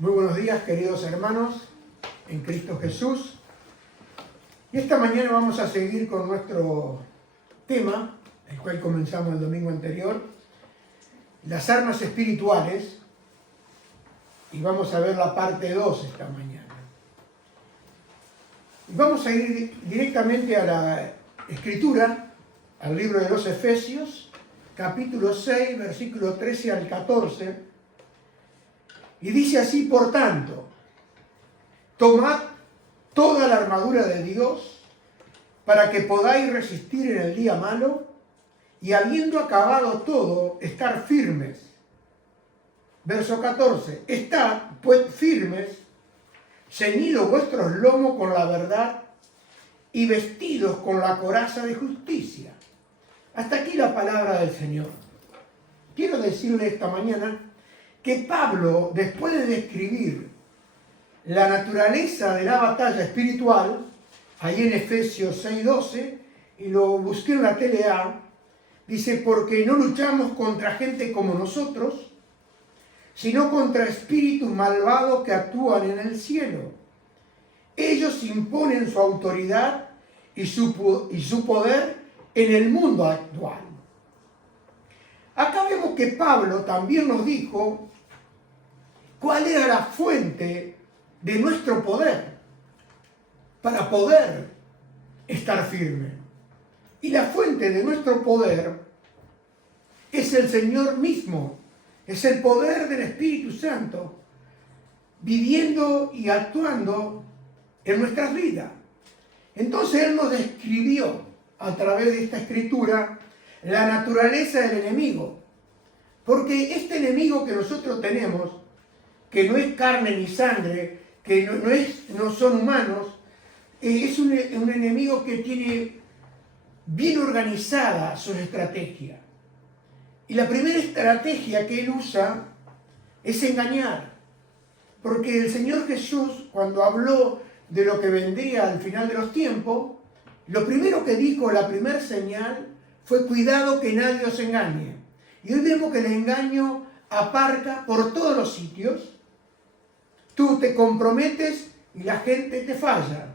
Muy buenos días, queridos hermanos en Cristo Jesús. Y esta mañana vamos a seguir con nuestro tema, el cual comenzamos el domingo anterior, las armas espirituales, y vamos a ver la parte 2 esta mañana. Y vamos a ir directamente a la Escritura, al libro de los Efesios, capítulo 6, versículo 13 al 14, y dice así: por tanto, tomad toda la armadura de Dios para que podáis resistir en el día malo y habiendo acabado todo, estar firmes. Verso 14, estad pues firmes, ceñidos vuestros lomos con la verdad y vestidos con la coraza de justicia. Hasta aquí la palabra del Señor. Quiero decirle esta mañana que Pablo, después de describir la naturaleza de la batalla espiritual, ahí en Efesios 6:12, y lo busqué en la TLA, dice: porque no luchamos contra gente como nosotros, sino contra espíritus malvados que actúan en el cielo. Ellos imponen su autoridad y su poder en el mundo actual. Acá vemos que Pablo también nos dijo cuál era la fuente de nuestro poder para poder estar firme. Y la fuente de nuestro poder es el Señor mismo, es el poder del Espíritu Santo viviendo y actuando en nuestras vidas. Entonces Él nos describió a través de esta escritura la naturaleza del enemigo, porque este enemigo que nosotros tenemos, que no es carne ni sangre, que no son humanos, es un enemigo que tiene bien organizada su estrategia. Y la primera estrategia que él usa es engañar. Porque el Señor Jesús, cuando habló de lo que vendría al final de los tiempos, lo primero que dijo, la primera señal, fue: cuidado que nadie os engañe. Y hoy vemos que el engaño aparca por todos los sitios. Tú te comprometes y la gente te falla.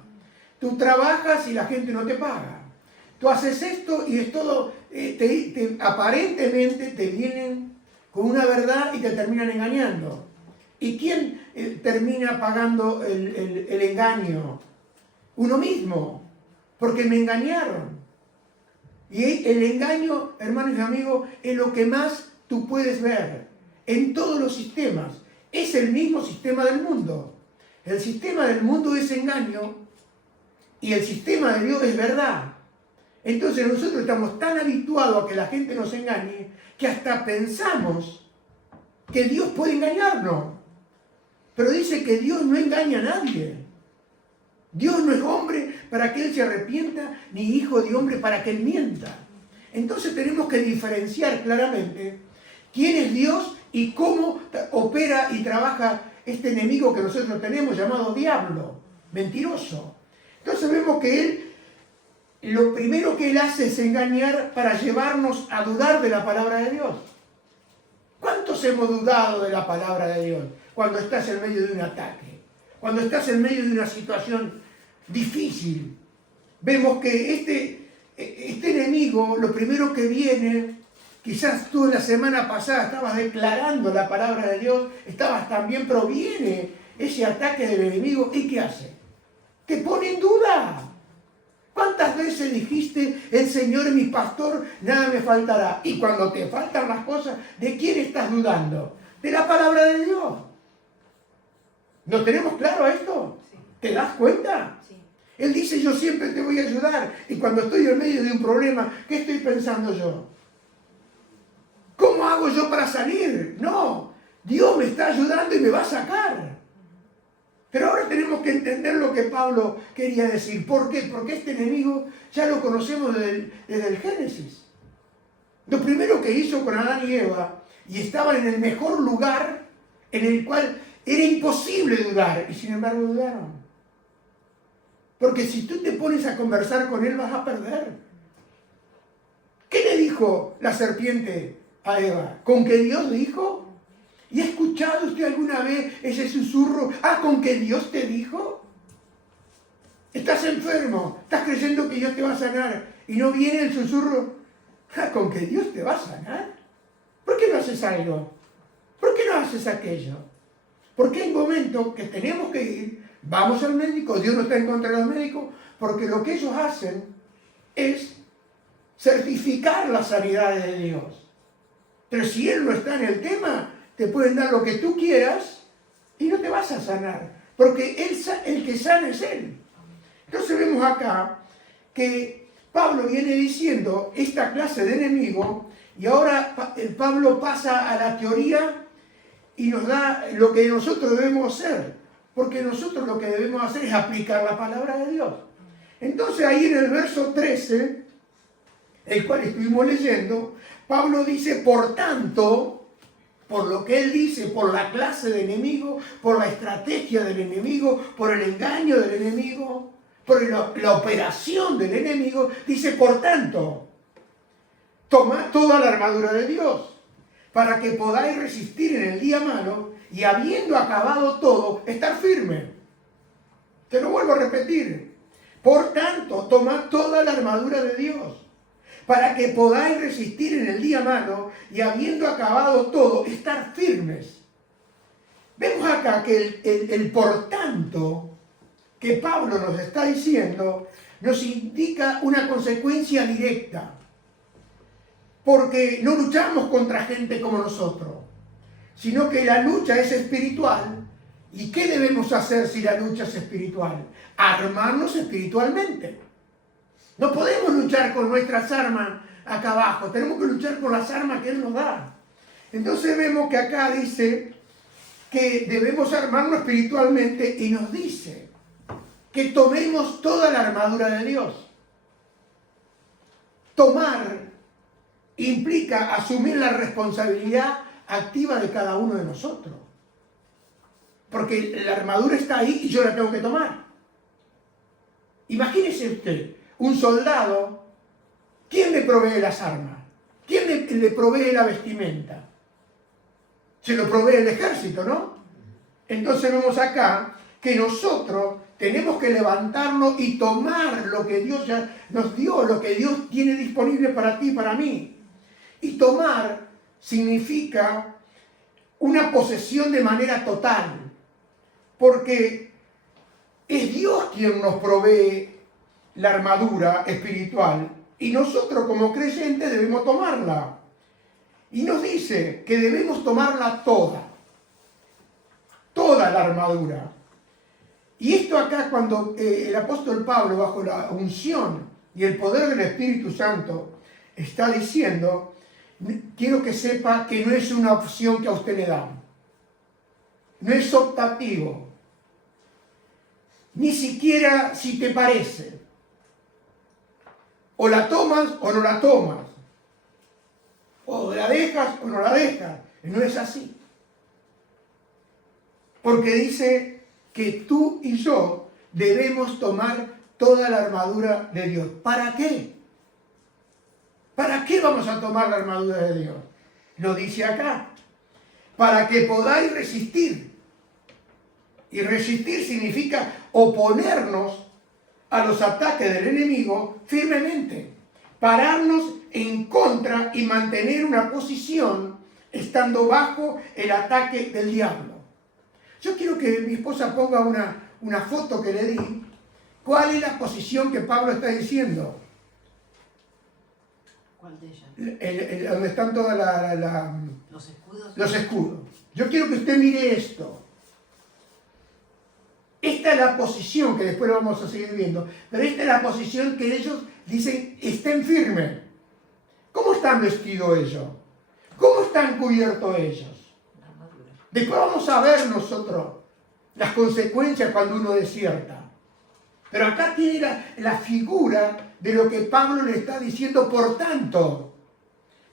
Tú trabajas y la gente no te paga. Tú haces esto y es todo, aparentemente te vienen con una verdad y te terminan engañando. ¿Y quién termina pagando el engaño? Uno mismo, porque me engañaron. Y el engaño, hermanos y amigos, es lo que más tú puedes ver en todos los sistemas. Es el mismo sistema del mundo. El sistema del mundo es engaño y el sistema de Dios es verdad. Entonces nosotros estamos tan habituados a que la gente nos engañe que hasta pensamos que Dios puede engañarnos. Pero dice que Dios no engaña a nadie. Dios no es hombre para que Él se arrepienta, ni hijo de hombre para que Él mienta. Entonces tenemos que diferenciar claramente quién es Dios y cómo opera y trabaja este enemigo que nosotros tenemos llamado diablo, mentiroso. Entonces vemos que él, lo primero que él hace es engañar para llevarnos a dudar de la palabra de Dios. ¿Cuántos hemos dudado de la palabra de Dios cuando estás en medio de un ataque? Cuando estás en medio de una situación difícil. Vemos que este enemigo, lo primero que viene, quizás tú la semana pasada estabas declarando la palabra de Dios, estabas también, proviene ese ataque del enemigo, ¿y qué hace? Te pone en duda. ¿Cuántas veces dijiste: el Señor es mi pastor, nada me faltará? Y cuando te faltan las cosas, ¿de quién estás dudando? De la palabra de Dios. ¿No tenemos claro esto? Sí. ¿Te das cuenta? Sí. Él dice: yo siempre te voy a ayudar. Y cuando estoy en medio de un problema, ¿qué estoy pensando yo? ¿Cómo hago yo para salir? No, Dios me está ayudando y me va a sacar. Pero ahora tenemos que entender lo que Pablo quería decir. ¿Por qué? Porque este enemigo ya lo conocemos desde el Génesis. Lo primero que hizo con Adán y Eva, y estaban en el mejor lugar en el cual era imposible dudar, y sin embargo dudaron. Porque si tú te pones a conversar con él, vas a perder. ¿Qué le dijo la serpiente a Eva? ¿Con que Dios dijo? ¿Y ha escuchado usted alguna alguna vez ese susurro? ¿Con que Dios te dijo? Estás enfermo, estás creyendo que Dios te va a sanar y no viene el susurro. ¿Con que Dios te va a sanar? ¿Por qué no haces algo? ¿Por qué no haces aquello? Porque hay momentos que tenemos que ir, vamos al médico, Dios no está en contra de los médicos, porque lo que ellos hacen es certificar la sanidad de Dios. Pero si Él no está en el tema, te pueden dar lo que tú quieras y no te vas a sanar, porque el que sana es Él. Entonces vemos acá que Pablo viene diciendo esta clase de enemigo, y ahora Pablo pasa a la teoría y nos da lo que nosotros debemos hacer, porque nosotros lo que debemos hacer es aplicar la palabra de Dios. Entonces ahí en el verso 13, el cual estuvimos leyendo, Pablo dice, por tanto, por lo que él dice, por la clase de enemigo, por la estrategia del enemigo, por el engaño del enemigo, por la operación del enemigo, dice, por tanto, tomad toda la armadura de Dios, para que podáis resistir en el día malo, y habiendo acabado todo, estar firme. Te lo vuelvo a repetir. Por tanto, tomad toda la armadura de Dios, para que podáis resistir en el día malo, y habiendo acabado todo, estar firmes. Vemos acá que el por tanto que Pablo nos está diciendo, nos indica una consecuencia directa. Porque no luchamos contra gente como nosotros, sino que la lucha es espiritual. ¿Y qué debemos hacer si la lucha es espiritual? Armarnos espiritualmente. No podemos luchar con nuestras armas acá abajo, tenemos que luchar con las armas que Él nos da. Entonces vemos que acá dice que debemos armarnos espiritualmente y nos dice que tomemos toda la armadura de Dios. Tomar implica asumir la responsabilidad activa de cada uno de nosotros. Porque la armadura está ahí y yo la tengo que tomar. Imagínese usted, un soldado, ¿quién le provee las armas? ¿Quién le provee la vestimenta? Se lo provee el ejército, ¿no? Entonces vemos acá que nosotros tenemos que levantarnos y tomar lo que Dios ya nos dio, lo que Dios tiene disponible para ti y para mí. Y tomar significa una posesión de manera total, porque es Dios quien nos provee la armadura espiritual y nosotros como creyentes debemos tomarla. Y nos dice que debemos tomarla toda la armadura. Y esto acá cuando el apóstol Pablo, bajo la unción y el poder del Espíritu Santo, está diciendo, quiero que sepa que no es una opción que a usted le dan. No es optativo. Ni siquiera si te parece. O la tomas o no la tomas. O la dejas o no la dejas. No es así. Porque dice que tú y yo debemos tomar toda la armadura de Dios. ¿Para qué? ¿Para qué vamos a tomar la armadura de Dios? Lo dice acá. Para que podáis resistir. Y resistir significa oponernos a los ataques del enemigo firmemente. Pararnos en contra y mantener una posición estando bajo el ataque del diablo. Yo quiero que mi esposa ponga una foto que le di. ¿Cuál es la posición que Pablo está diciendo? ¿Cuál de ellas? Donde están todas los escudos. Los escudos. Yo quiero que usted mire esto. Esta es la posición que después lo vamos a seguir viendo. Pero esta es la posición que ellos dicen, estén firmes. ¿Cómo están vestidos ellos? ¿Cómo están cubiertos ellos? Después vamos a ver nosotros las consecuencias cuando uno desierta. Pero acá tiene la figura de lo que Pablo le está diciendo. Por tanto,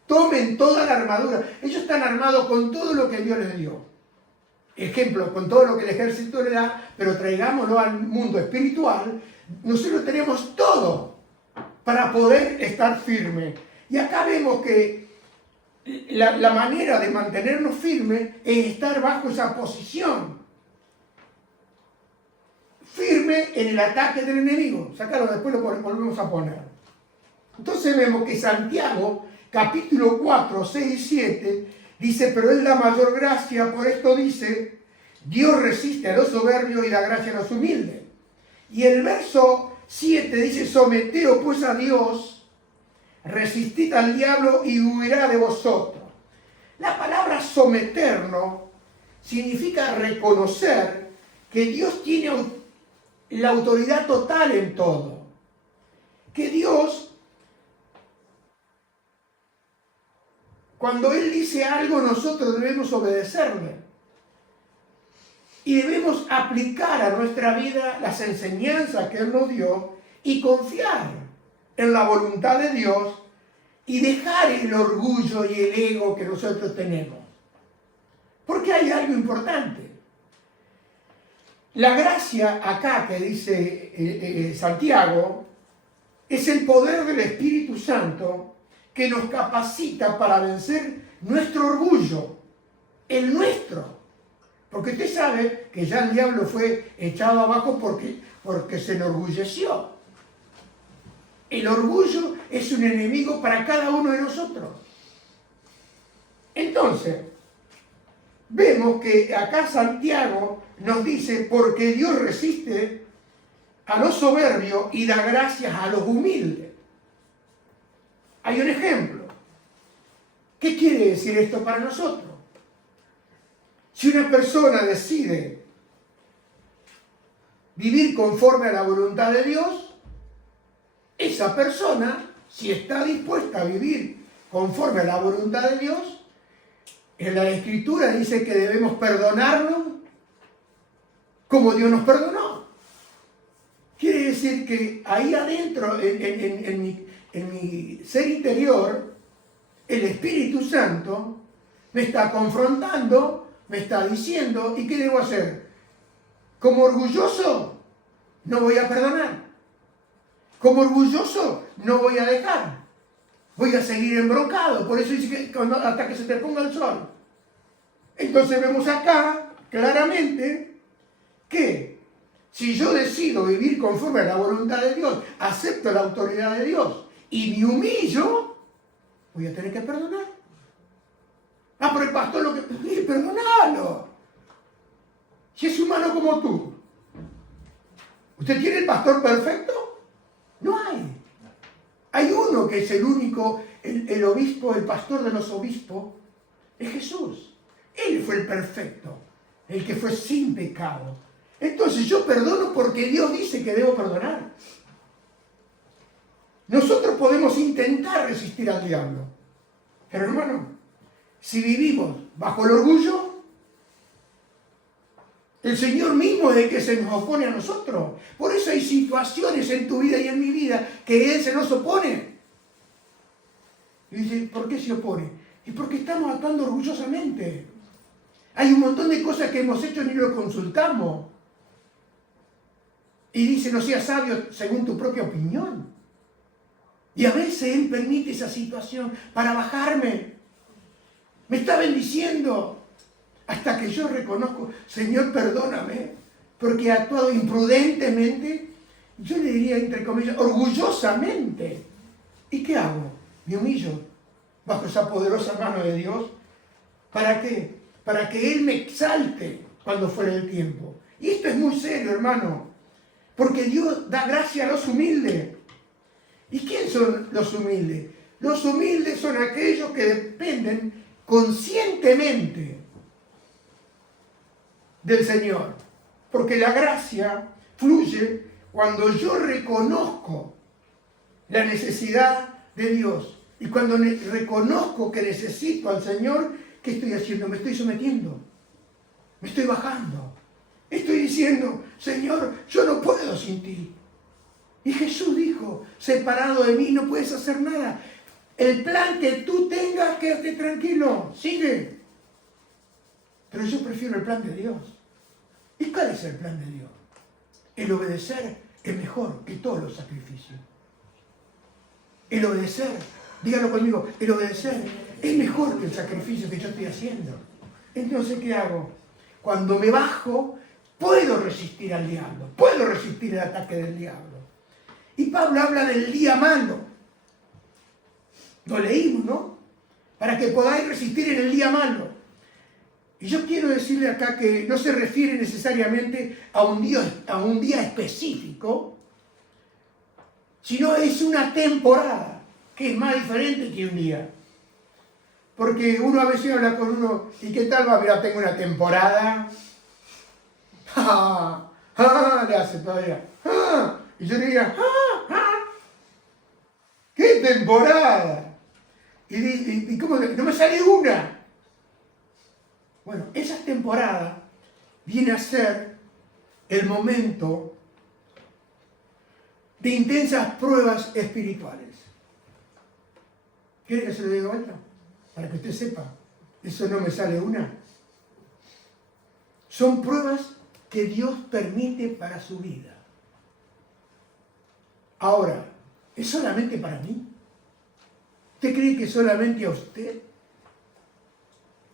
tomen toda la armadura. Ellos están armados con todo lo que Dios les dio. Ejemplo, con todo lo que el ejército le da, pero traigámoslo al mundo espiritual. Nosotros tenemos todo para poder estar firmes. Y acá vemos que la manera de mantenernos firmes es estar bajo esa posición. Firme en el ataque del enemigo. Sácalo, después lo volvemos a poner. Entonces vemos que Santiago, capítulo 4, 6 y 7, dice, pero es la mayor gracia, por esto dice, Dios resiste a los soberbios y da gracia a los humildes. Y el verso 7 dice, someteos pues a Dios, resistid al diablo y huirá de vosotros. La palabra someternos significa reconocer que Dios tiene la autoridad total en todo. Que Dios, cuando Él dice algo, nosotros debemos obedecerle. Y debemos aplicar a nuestra vida las enseñanzas que Él nos dio y confiar en la voluntad de Dios y dejar el orgullo y el ego que nosotros tenemos. Porque hay algo importante. La gracia acá que dice Santiago es el poder del Espíritu Santo que nos capacita para vencer nuestro orgullo, el nuestro. Porque usted sabe que ya el diablo fue echado abajo porque se enorgulleció. El orgullo es un enemigo para cada uno de nosotros. Entonces, vemos que acá Santiago nos dice, porque Dios resiste a los soberbios y da gracias a los humildes. Hay un ejemplo. ¿Qué quiere decir esto para nosotros? Si una persona decide vivir conforme a la voluntad de Dios, esa persona, si está dispuesta a vivir conforme a la voluntad de Dios, en la Escritura dice que debemos perdonarnos como Dios nos perdonó. Quiere decir que ahí adentro, en mi ser interior, el Espíritu Santo me está confrontando, me está diciendo, ¿y qué debo hacer? Como orgulloso, no voy a perdonar. Como orgulloso, no voy a dejar. Voy a seguir embroncado. Por eso dice que hasta que se te ponga el sol. Entonces vemos acá claramente que si yo decido vivir conforme a la voluntad de Dios, acepto la autoridad de Dios y me humillo, voy a tener que perdonar. Ah, pero el pastor lo que... perdonalo. Si es humano como tú. ¿Usted quiere el pastor perfecto? No hay. Hay uno que es el único, el obispo, el pastor de los obispos, es Jesús. Él fue el perfecto, el que fue sin pecado. Entonces yo perdono porque Dios dice que debo perdonar. Nosotros podemos intentar resistir al diablo, pero hermano, si vivimos bajo el orgullo, el Señor mismo es el que se nos opone a nosotros. Por eso hay situaciones en tu vida y en mi vida que Él se nos opone. Y dice, ¿por qué se opone? Y porque estamos actuando orgullosamente. Hay un montón de cosas que hemos hecho y ni lo consultamos. Y dice, no seas sabio según tu propia opinión. Y a veces Él permite esa situación para bajarme. Me está bendiciendo. Hasta que yo reconozco, Señor, perdóname, porque he actuado imprudentemente, yo le diría, entre comillas, orgullosamente. ¿Y qué hago? Me humillo bajo esa poderosa mano de Dios. ¿Para qué? Para que Él me exalte cuando fuera el tiempo. Y esto es muy serio, hermano, porque Dios da gracia a los humildes. ¿Y quién son los humildes? Los humildes son aquellos que dependen conscientemente del Señor, porque la gracia fluye cuando yo reconozco la necesidad de Dios y cuando reconozco que necesito al Señor. ¿Qué estoy haciendo? Me estoy sometiendo, me estoy bajando, estoy diciendo, Señor, yo no puedo sin ti. Y Jesús dijo, separado de mí no puedes hacer nada. El plan que tú tengas, quédate tranquilo, sigue. Pero yo prefiero el plan de Dios. ¿Y cuál es el plan de Dios? El obedecer es mejor que todos los sacrificios. El obedecer Dígalo conmigo, el obedecer es mejor que el sacrificio que yo estoy haciendo. Entonces, ¿qué hago? Cuando me bajo, puedo resistir al diablo, puedo resistir el ataque del diablo. Y Pablo habla del día malo. Lo leímos, ¿no? Para que podáis resistir en el día malo. Y yo quiero decirle acá que no se refiere necesariamente a un día específico, sino es una temporada, que es más diferente que un día. Porque uno a veces habla con uno, ¿y qué tal va? Mira, tengo una temporada. Le hace todavía. Y yo diría, ¿qué temporada? Y ¿cómo? No me sale una. Bueno, esa temporada viene a ser el momento de intensas pruebas espirituales. ¿Quiere que se lo diga de vuelta? Para que usted sepa, eso no me sale una. Son pruebas que Dios permite para su vida. Ahora, ¿es solamente para mí? ¿Usted cree que solamente a usted?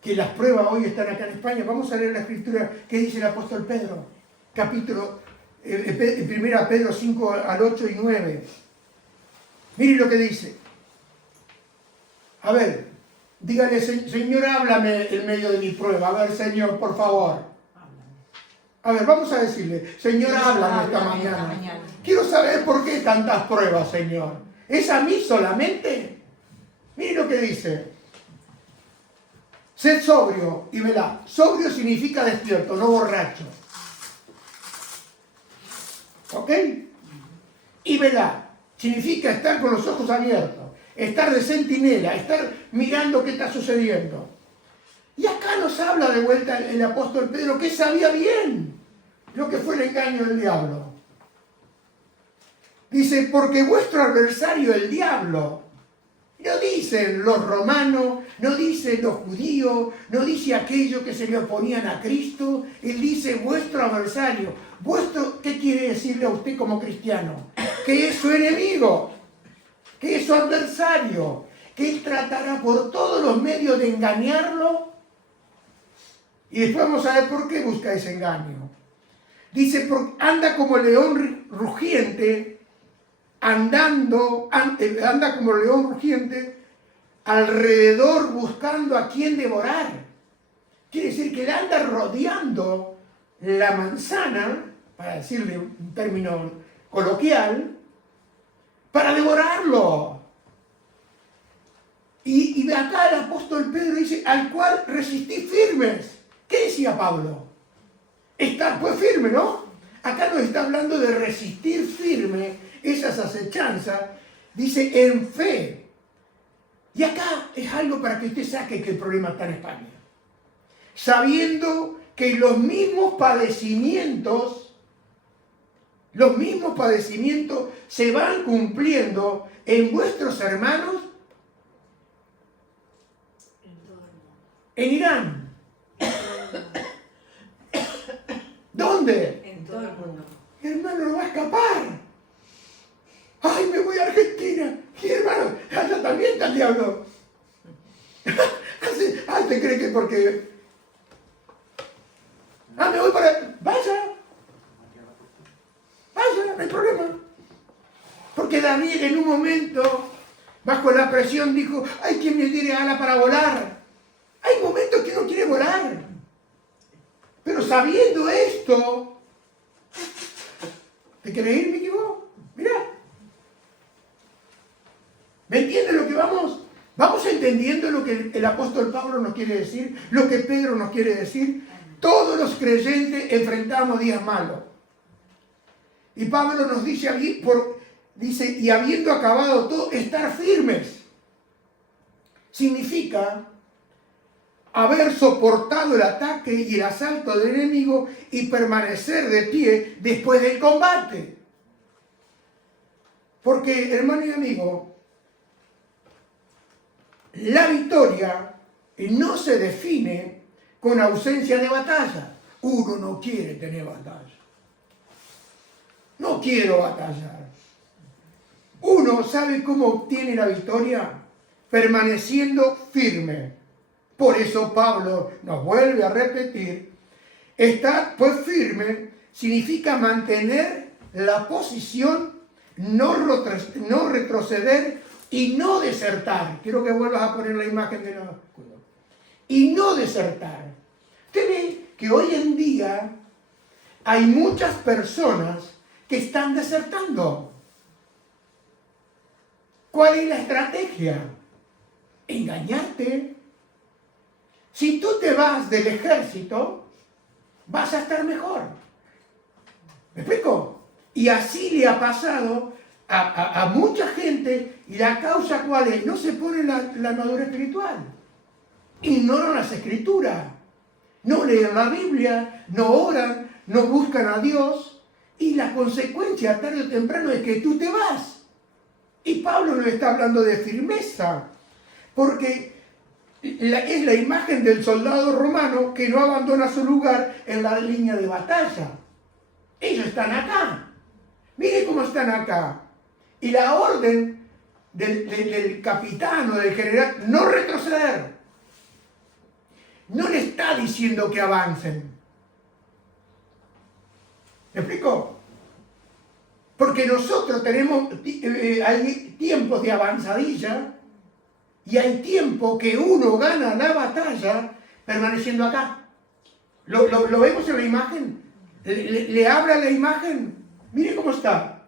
Que las pruebas hoy están acá en España. Vamos a leer la escritura que dice el apóstol Pedro, capítulo 1 Pedro 5 al 8 y 9. Miren lo que dice. A ver, dígale, Señor, háblame en medio de mi prueba. A ver, Señor, por favor. A ver, vamos a decirle, Señor, háblame esta mañana. Quiero saber por qué tantas pruebas, Señor. ¿Es a mí solamente? Miren lo que dice. Sed sobrio y velad. Sobrio significa despierto, no borracho. ¿Ok? Y velad significa estar con los ojos abiertos, estar de centinela, estar mirando qué está sucediendo. Y acá nos habla de vuelta el apóstol Pedro, que sabía bien lo que fue el engaño del diablo. Dice, porque vuestro adversario, el diablo, no dicen los romanos, no dicen los judíos, no dice aquellos que se le oponían a Cristo. Él dice vuestro adversario. Vuestro, ¿qué quiere decirle a usted como cristiano? Que es su enemigo, que es su adversario, que él tratará por todos los medios de engañarlo. Y después vamos a ver por qué busca ese engaño. Dice, anda como león rugiente, anda como león rugiente, alrededor buscando a quien devorar. Quiere decir que él anda rodeando la manzana, para decirle un término coloquial, para devorarlo. Y acá el apóstol Pedro dice, al cual resistí firmes. ¿Qué decía Pablo? Estar pues firme, ¿no? Acá nos está hablando de resistir firme esas acechanzas, dice en fe. Y acá es algo para que usted saque que el problema está en España. Sabiendo que los mismos padecimientos se van cumpliendo en vuestros hermanos en Irán. ¿Dónde? En todo el mundo. Mi hermano no va a escapar. ¡Ay, me voy a Argentina! Y hermano, allá también está el diablo. ¿Te cree que porque... me voy para... Vaya, no hay problema. Porque Daniel en un momento, bajo la presión, dijo, hay quien me diere ala para volar. Hay momentos que uno quiere volar. Pero sabiendo esto, ¿te querés ir, Miki, vos? Mirá. ¿Me entiendes lo que vamos? Vamos entendiendo lo que el apóstol Pablo nos quiere decir, lo que Pedro nos quiere decir. Todos los creyentes enfrentamos días malos. Y Pablo nos dice, y habiendo acabado todo, estar firmes. Significa haber soportado el ataque y el asalto del enemigo y permanecer de pie después del combate. Porque, hermano y amigo, la victoria no se define con ausencia de batalla. Uno no quiere tener batalla. No quiero batallar. Uno sabe cómo obtiene la victoria permaneciendo firme. Por eso Pablo nos vuelve a repetir, estar pues firme significa mantener la posición, no retroceder y no desertar. Quiero que vuelvas a poner la imagen de los escudos. Y no desertar. Usted ve que hoy en día hay muchas personas que están desertando. ¿Cuál es la estrategia? Engañarte. Si tú te vas del ejército, vas a estar mejor. ¿Me explico? Y así le ha pasado a mucha gente. ¿Y la causa cuál es? No se pone la armadura espiritual. Ignoran las escrituras. No leen la Biblia, no oran, no buscan a Dios. Y la consecuencia, tarde o temprano, es que tú te vas. Y Pablo nos está hablando de firmeza. Porque es la imagen del soldado romano que no abandona su lugar en la línea de batalla. Ellos están acá. Miren cómo están acá. Y la orden del capitán o del general, no retroceder. No le está diciendo que avancen. ¿Me explico? Porque nosotros tenemos, hay tiempos de avanzadilla y hay tiempo que uno gana la batalla permaneciendo acá. ¿Lo vemos en la imagen? ¿Le habla la imagen? Mire cómo está.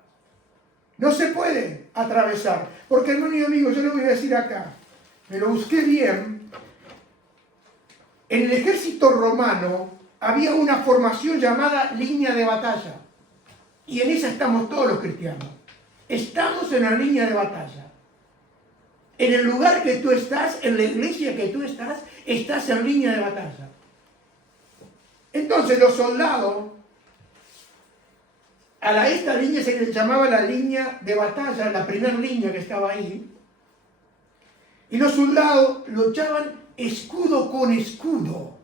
No se puede atravesar. Porque, hermano y amigo, yo le voy a decir acá. Me lo busqué bien. En el ejército romano había una formación llamada línea de batalla. Y en esa estamos todos los cristianos. Estamos en la línea de batalla. En el lugar que tú estás, en la iglesia que tú estás en línea de batalla. Entonces los soldados, esta línea se les llamaba la línea de batalla, la primera línea que estaba ahí. Y los soldados luchaban escudo con escudo.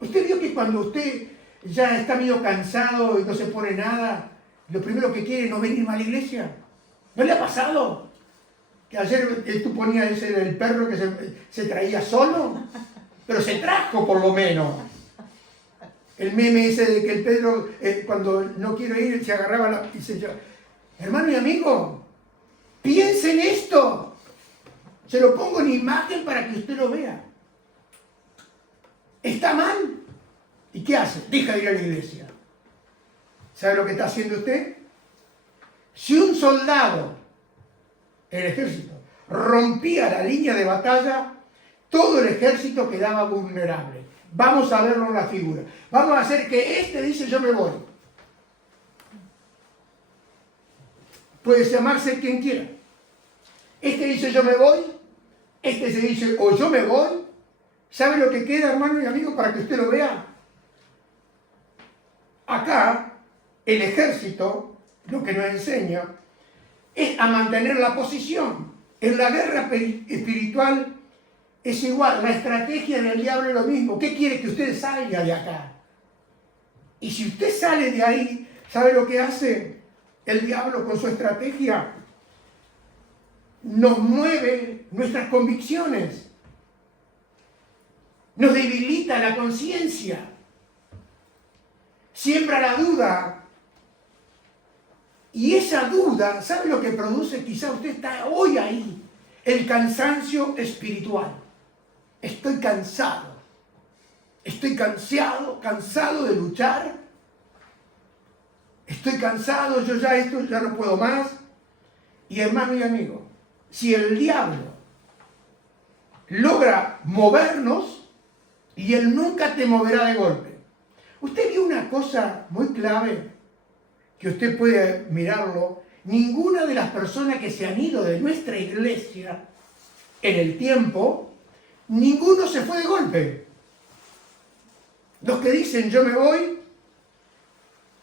Usted vio que cuando usted ya está medio cansado y no se pone nada, lo primero que quiere es no venir más a la iglesia. ¿No le ha pasado? Que ayer tú ponías ese del perro que se traía solo, pero se trajo por lo menos. El meme ese de que el Pedro, cuando no quiere ir, se agarraba y se llevaba. Hermano y amigo, piense en esto. Se lo pongo en imagen para que usted lo vea. ¿Está mal? ¿Y qué hace? Deja de ir a la iglesia. ¿Sabe lo que está haciendo usted? Si un soldado, el ejército, rompía la línea de batalla, todo el ejército quedaba vulnerable. Vamos a verlo en la figura. Vamos a hacer que este dice yo me voy. Puede llamarse quien quiera. Este dice yo me voy. Este se dice o yo me voy. ¿Sabe lo que queda, hermano y amigo, para que usted lo vea? Acá, el ejército, lo que nos enseña, es a mantener la posición. En la guerra espiritual es igual, la estrategia del diablo es lo mismo. ¿Qué quiere? Que usted salga de acá. Y si usted sale de ahí, ¿sabe lo que hace el diablo con su estrategia? Nos mueve nuestras convicciones. Nos debilita la conciencia. Siembra la duda. Y esa duda, ¿sabe lo que produce? Quizá usted está hoy ahí. El cansancio espiritual. Estoy cansado. Estoy cansado de luchar. Estoy cansado, yo ya no puedo más. Y hermano y amigo, si el diablo logra movernos, y él nunca te moverá de golpe. Usted vio una cosa muy clave, que usted puede mirarlo. Ninguna de las personas que se han ido de nuestra iglesia en el tiempo, ninguno se fue de golpe. Los que dicen yo me voy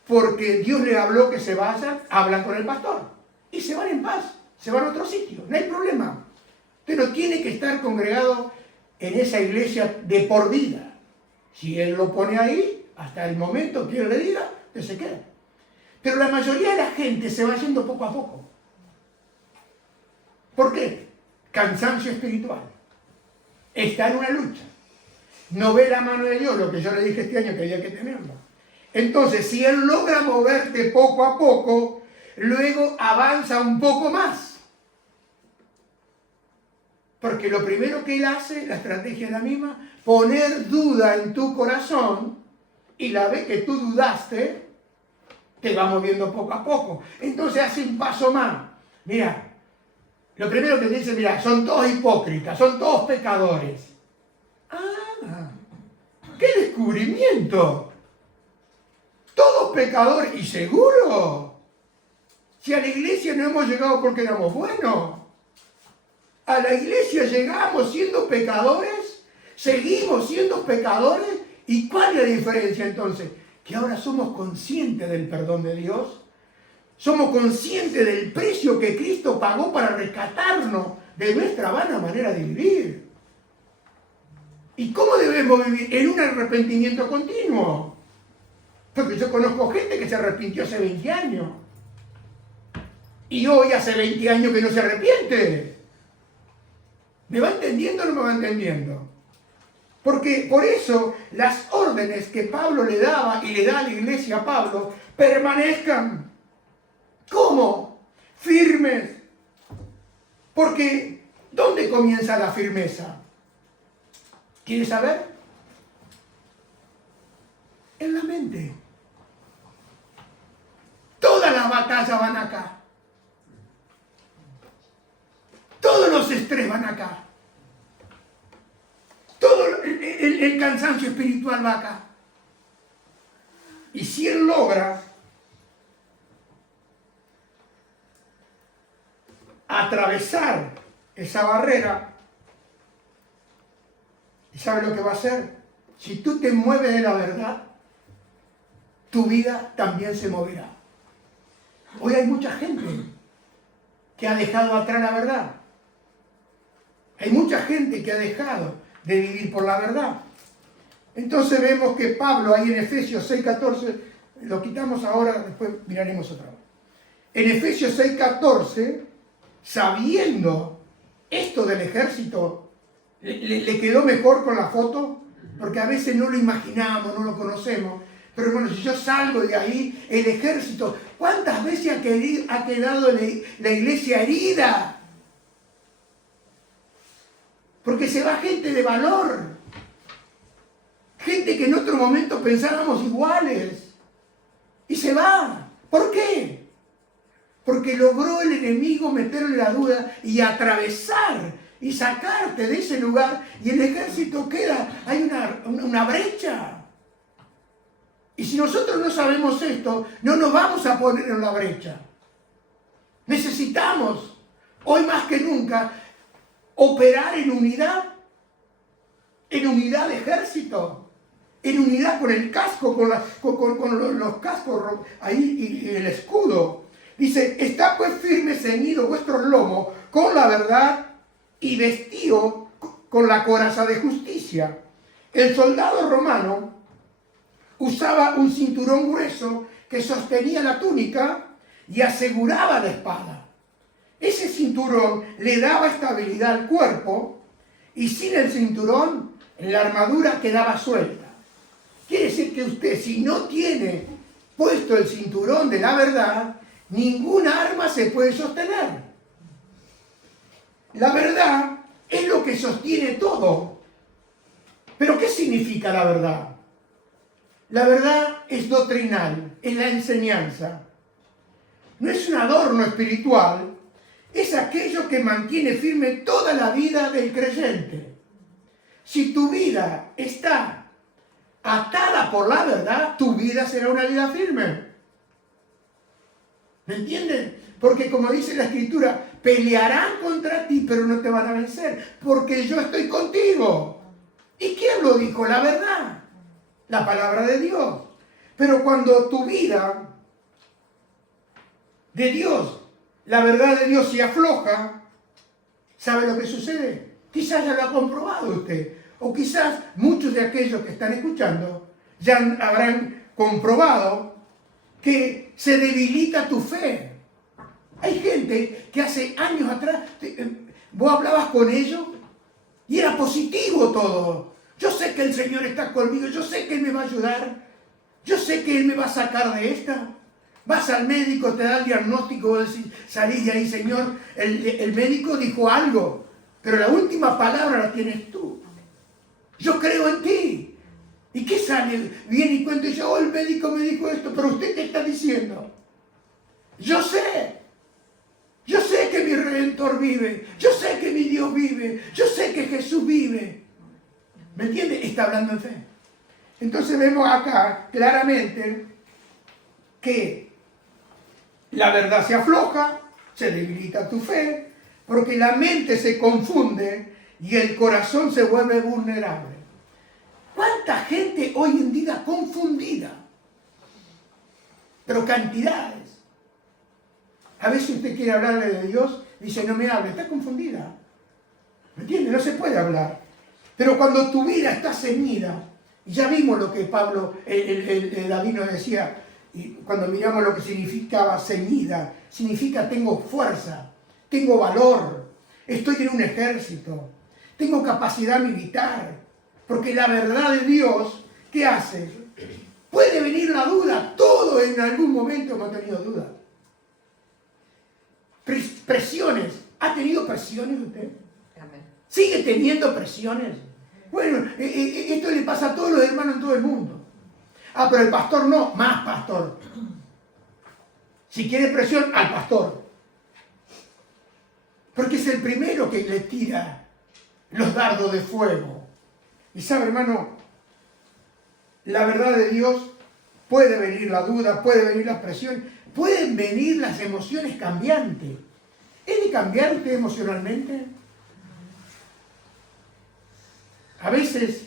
porque Dios le habló que se vayan, hablan con el pastor y se van en paz, se van a otro sitio, no hay problema. Usted no tiene que estar congregado en esa iglesia de por vida. Si Él lo pone ahí, hasta el momento que Él le diga, usted se queda. Pero la mayoría de la gente se va yendo poco a poco. ¿Por qué? cansancio espiritual, está en una lucha, no ve la mano de Dios, lo que yo le dije este año que había que tenerlo. Entonces, si Él logra moverte poco a poco, luego avanza un poco más. Porque lo primero que Él hace, la estrategia es la misma, poner duda en tu corazón, y la vez que tú dudaste, te va moviendo poco a poco. Entonces hace un paso más. Mira, lo primero que te dice, mira, son todos hipócritas, son todos pecadores. ¡Ah! ¡Qué descubrimiento! Todos pecadores, y seguro. Si a la iglesia no hemos llegado porque éramos buenos. A la iglesia llegamos siendo pecadores, seguimos siendo pecadores. ¿Y cuál es la diferencia entonces? Que ahora somos conscientes del perdón de Dios. Somos conscientes del precio que Cristo pagó para rescatarnos de nuestra vana manera de vivir. ¿Y cómo debemos vivir? En un arrepentimiento continuo. Porque yo conozco gente que se arrepintió hace 20 años. Y hoy hace 20 años que no se arrepiente. ¿Me va entendiendo o no me va entendiendo? Porque por eso las órdenes que Pablo le daba y le da a la iglesia a Pablo permanezcan. ¿Cómo? Firmes. Porque ¿dónde comienza la firmeza? ¿Quieres saber? En la mente. Todas las batallas van acá. Todos los estrés van acá. Todo el cansancio espiritual va acá. Y si Él logra atravesar esa barrera, ¿y sabe lo que va a hacer? Si tú te mueves de la verdad, tu vida también se moverá. Hoy hay mucha gente que ha dejado atrás la verdad. Hay mucha gente que ha dejado de vivir por la verdad. Entonces vemos que Pablo ahí en Efesios 6:14, lo quitamos ahora, después miraremos otra vez. En Efesios 6:14, sabiendo esto del ejército, le quedó mejor con la foto, porque a veces no lo imaginamos, no lo conocemos. Pero bueno, si yo salgo de ahí, el ejército, ¿cuántas veces ha quedado la iglesia herida? Porque se va gente de valor. Gente que en otro momento pensábamos iguales. Y se va. ¿Por qué? Porque logró el enemigo meterle la duda y atravesar y sacarte de ese lugar. Y el ejército queda, hay una brecha. Y si nosotros no sabemos esto, no nos vamos a poner en la brecha. Necesitamos, hoy más que nunca, operar en unidad de ejército, en unidad con el casco, con los cascos ahí y el escudo. Dice, está pues firme ceñido vuestros lomos con la verdad y vestido con la coraza de justicia. El soldado romano usaba un cinturón grueso que sostenía la túnica y aseguraba la espada. Ese cinturón le daba estabilidad al cuerpo y sin el cinturón la armadura quedaba suelta. Quiere decir que usted, si no tiene puesto el cinturón de la verdad, ninguna arma se puede sostener. La verdad es lo que sostiene todo. ¿Pero qué significa la verdad? La verdad es doctrinal, es la enseñanza. No es un adorno espiritual, es aquello que mantiene firme toda la vida del creyente. Si tu vida está atada por la verdad, tu vida será una vida firme. ¿Me entienden? Porque como dice la Escritura, pelearán contra ti, pero no te van a vencer, porque yo estoy contigo. ¿Y quién lo dijo? La verdad, la palabra de Dios. Pero cuando tu vida de Dios, la verdad de Dios se afloja, ¿sabe lo que sucede? Quizás ya lo ha comprobado usted, o quizás muchos de aquellos que están escuchando ya habrán comprobado que se debilita tu fe. Hay gente que hace años atrás vos hablabas con ellos y era positivo todo. Yo sé que el Señor está conmigo, yo sé que Él me va a ayudar, yo sé que Él me va a sacar de esta. Vas al médico, te da el diagnóstico, vos decís, salís de ahí, Señor, el médico dijo algo, pero la última palabra la tienes tú. Yo creo en ti. ¿Y qué sale? Viene y cuenta y dice, oh, el médico me dijo esto, pero ¿usted qué está diciendo? Yo sé que mi Redentor vive, yo sé que mi Dios vive, yo sé que Jesús vive. ¿Me entiende? Está hablando en fe. Entonces vemos acá claramente que la verdad se afloja, se debilita tu fe, porque la mente se confunde y el corazón se vuelve vulnerable. ¿Cuánta gente hoy en día confundida? Pero cantidades. A veces usted quiere hablarle de Dios, dice, no me hable, está confundida. ¿Me entiende? No se puede hablar. Pero cuando tu vida está ceñida, y ya vimos lo que Pablo, David nos decía, y cuando miramos lo que significaba ceñida, significa tengo fuerza, tengo valor, estoy en un ejército, tengo capacidad militar, porque la verdad de Dios, ¿qué hace? Puede venir la duda, todo en algún momento hemos tenido dudas. Presiones, ¿ha tenido presiones usted? Amén. ¿Sigue teniendo presiones? Bueno, esto le pasa a todos los hermanos en todo el mundo. Ah, pero el pastor no, más pastor. Si quiere presión, al pastor. Porque es el primero que le tira los dardos de fuego. Y sabe, hermano, la verdad de Dios, puede venir la duda, puede venir la presión, pueden venir las emociones cambiantes. ¿Es de cambiar usted emocionalmente? A veces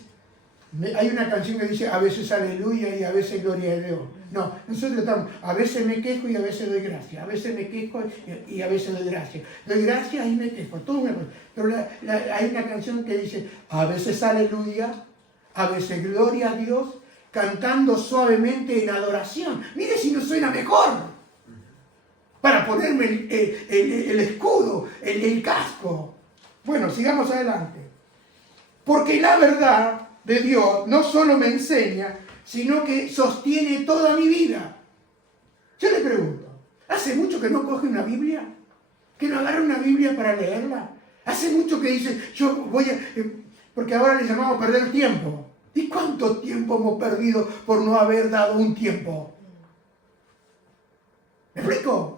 hay una canción que dice a veces aleluya y a veces gloria a Dios. No, nosotros estamos, a veces me quejo y a veces doy gracias. A veces me quejo y a veces doy gracias. Doy gracias y me quejo, todo una cosa. Pero hay una canción que dice a veces aleluya, a veces gloria a Dios, cantando suavemente en adoración. Mire si no suena mejor. Para ponerme el escudo, el casco. Bueno, sigamos adelante. Porque la verdad de Dios no solo me enseña, sino que sostiene toda mi vida. Yo le pregunto, ¿hace mucho que no coge una Biblia? ¿Que no agarra una Biblia para leerla? Hace mucho que dice, yo voy a... porque ahora le llamamos perder tiempo. ¿Y cuánto tiempo hemos perdido por no haber dado un tiempo? ¿Me explico?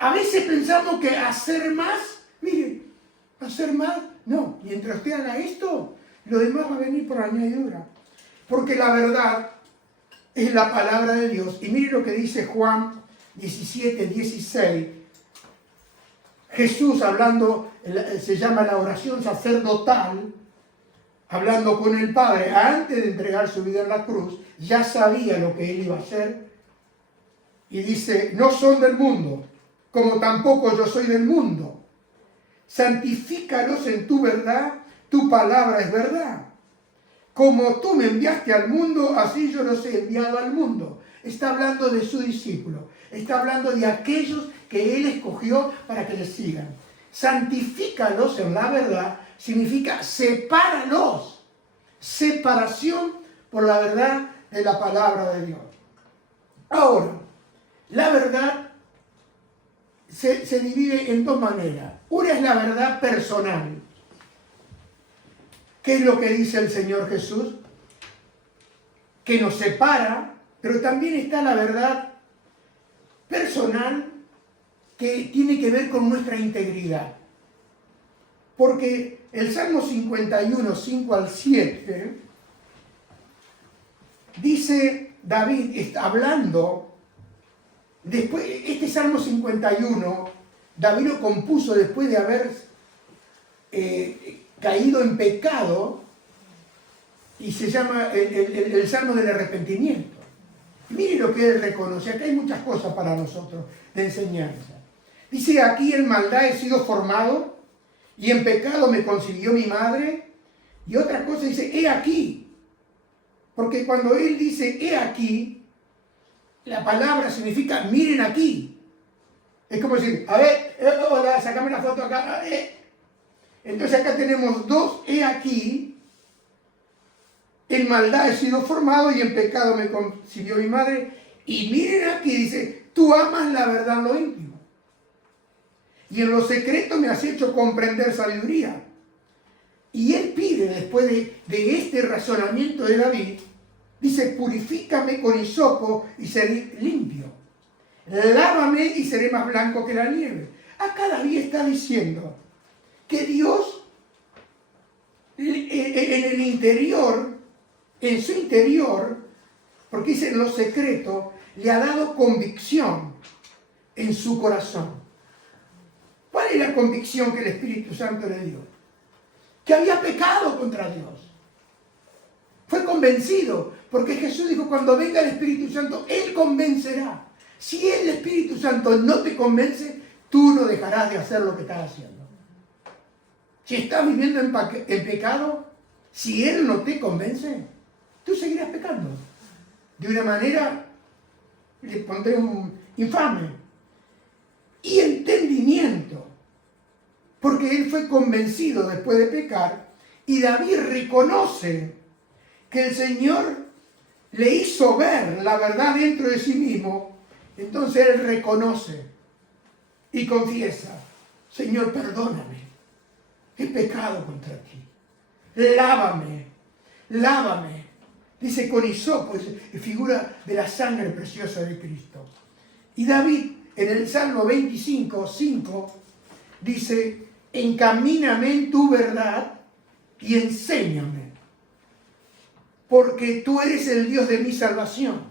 A veces pensamos que hacer más, mire, hacer más, no. Mientras usted haga esto, lo demás va a venir por añadidura. Porque la verdad es la palabra de Dios. Y mire lo que dice Juan 17:16. Jesús hablando, se llama la oración sacerdotal, hablando con el Padre, antes de entregar su vida en la cruz, ya sabía lo que Él iba a hacer. Y dice, no son del mundo, como tampoco yo soy del mundo. Santifícalos en tu verdad, tu palabra es verdad. Como tú me enviaste al mundo, así yo los he enviado al mundo. Está hablando de su discípulo. Está hablando de aquellos que Él escogió para que le sigan. Santifícalos en la verdad significa sepáralos. Separación por la verdad de la palabra de Dios. Ahora, la verdad se divide en dos maneras. Una es la verdad personal. ¿Qué es lo que dice el Señor Jesús? Que nos separa, pero también está la verdad personal que tiene que ver con nuestra integridad. Porque el Salmo 51, 5 al 7, dice David, está hablando, después, este Salmo 51, David lo compuso después de haber caído en pecado, y se llama el Salmo del arrepentimiento. Mire lo que él reconoce, acá hay muchas cosas para nosotros de enseñanza. Dice, aquí en maldad he sido formado, y en pecado me concibió mi madre. Y otra cosa dice, he aquí. Porque cuando él dice, he aquí, la palabra significa, miren aquí. Es como decir, a ver, hola, sacame una foto acá. Entonces acá tenemos dos, he aquí, en maldad he sido formado y en pecado me concibió mi madre. Y miren aquí, dice, tú amas la verdad en lo íntimo. Y en lo secreto me has hecho comprender sabiduría. Y él pide, después de este razonamiento de David, dice, purifícame con hisopo y seré limpio. Lávame y seré más blanco que la nieve. Acá David está diciendo que Dios en el interior, en su interior, porque dice en lo secreto, le ha dado convicción en su corazón. ¿Cuál es la convicción que el Espíritu Santo le dio? Que había pecado contra Dios. Fue convencido, porque Jesús dijo, cuando venga el Espíritu Santo, Él convencerá. Si el Espíritu Santo no te convence, tú no dejarás de hacer lo que estás haciendo. Si estás viviendo en pecado, si Él no te convence, tú seguirás pecando. De una manera, le pondré un infame. Y entendimiento, porque Él fue convencido después de pecar, y David reconoce que el Señor le hizo ver la verdad dentro de sí mismo. Entonces él reconoce y confiesa, Señor, perdóname, he pecado contra ti, lávame, lávame. Dice con hisopo, es figura de la sangre preciosa de Cristo. Y David, en el Salmo 25, 5, dice, encamíname en tu verdad y enséñame, porque tú eres el Dios de mi salvación.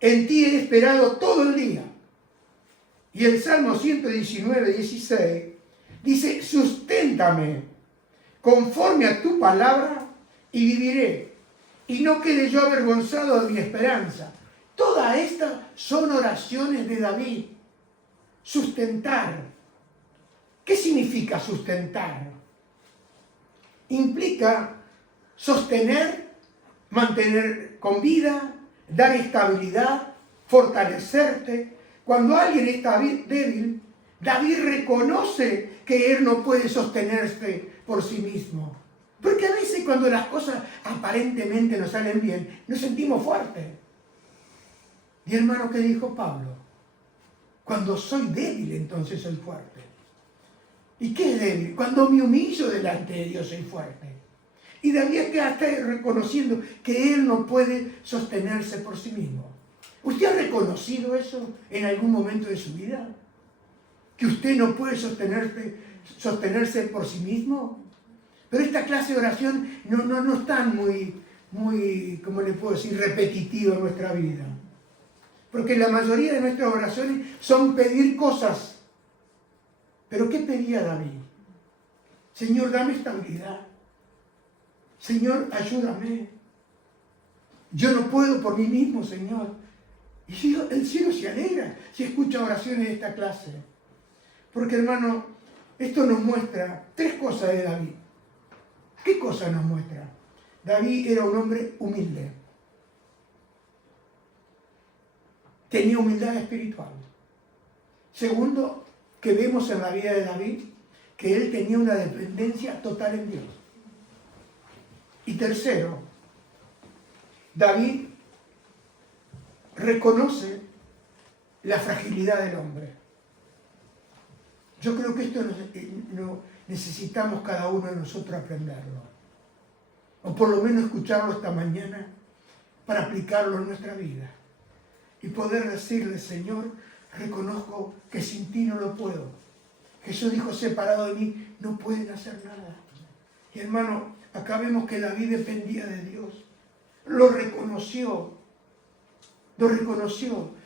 En ti he esperado todo el día. Y el Salmo 119, 16 dice, susténtame conforme a tu palabra y viviré, y no quede yo avergonzado de mi esperanza. Todas estas son oraciones de David. Sustentar. ¿Qué significa sustentar? Implica sostener, mantener con vida, dar estabilidad, fortalecerte. Cuando alguien está débil, David reconoce que él no puede sostenerse por sí mismo. Porque a veces cuando las cosas aparentemente nos salen bien, nos sentimos fuertes. Y hermano, ¿qué dijo Pablo? Cuando soy débil, entonces soy fuerte. ¿Y qué es débil? Cuando me humillo delante de Dios soy fuerte. Y David está reconociendo que él no puede sostenerse por sí mismo. ¿Usted ha reconocido eso en algún momento de su vida? ¿Que usted no puede sostenerse por sí mismo? Pero esta clase de oración no es tan muy, ¿cómo le puedo decir?, repetitiva en nuestra vida. Porque la mayoría de nuestras oraciones son pedir cosas. ¿Pero qué pedía David? Señor, dame estabilidad. Señor, ayúdame. Yo no puedo por mí mismo, Señor. Y el cielo se alegra si escucha oraciones de esta clase. Porque, hermano, esto nos muestra tres cosas de David. ¿Qué cosa nos muestra? David era un hombre humilde. Tenía humildad espiritual. Segundo, que vemos en la vida de David, que él tenía una dependencia total en Dios. Y tercero, David reconoce la fragilidad del hombre. Yo creo que esto necesitamos cada uno de nosotros aprenderlo. O por lo menos escucharlo esta mañana para aplicarlo en nuestra vida. Y poder decirle, Señor, reconozco que sin ti no lo puedo. Jesús dijo, separado de mí, no pueden hacer nada. Y hermano, acá vemos que David dependía de Dios. Lo reconoció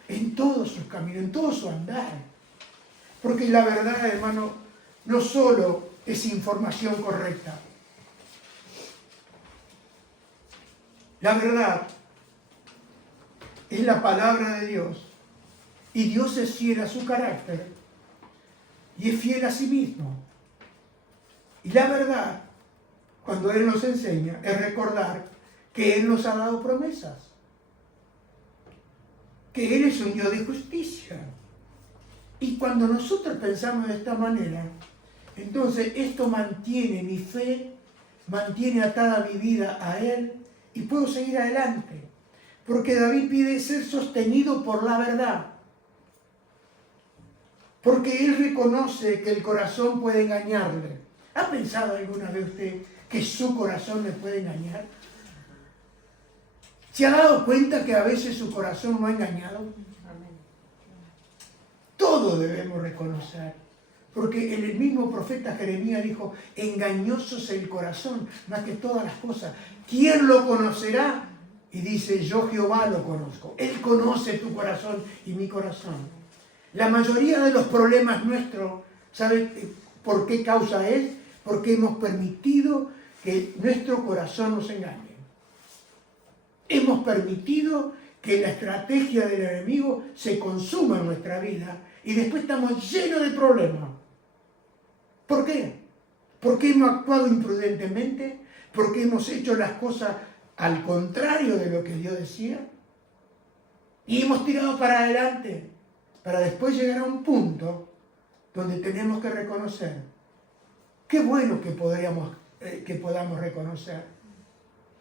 en todos sus caminos, en todo su andar. Porque la verdad, hermano, no solo es información correcta. La verdad es la palabra de Dios. Y Dios es fiel a su carácter y es fiel a sí mismo. Y la verdad, cuando Él nos enseña, es recordar que Él nos ha dado promesas. Que Él es un Dios de justicia. Y cuando nosotros pensamos de esta manera, entonces esto mantiene mi fe, mantiene atada mi vida a Él y puedo seguir adelante. Porque David pide ser sostenido por la verdad. Porque él reconoce que el corazón puede engañarle. ¿Ha pensado alguna vez usted que su corazón le puede engañar? ¿Se ha dado cuenta que a veces su corazón lo ha engañado? Todo debemos reconocer. Porque el mismo profeta Jeremías dijo, engañoso es el corazón, más que todas las cosas. ¿Quién lo conocerá? Y dice, yo Jehová lo conozco. Él conoce tu corazón y mi corazón. La mayoría de los problemas nuestros, ¿sabe por qué causa es? Porque hemos permitido que nuestro corazón nos engañe. Hemos permitido que la estrategia del enemigo se consuma en nuestra vida y después estamos llenos de problemas. ¿Por qué? Porque hemos actuado imprudentemente, porque hemos hecho las cosas al contrario de lo que Dios decía y hemos tirado para adelante para después llegar a un punto donde tenemos que reconocer. Qué bueno que podamos reconocer.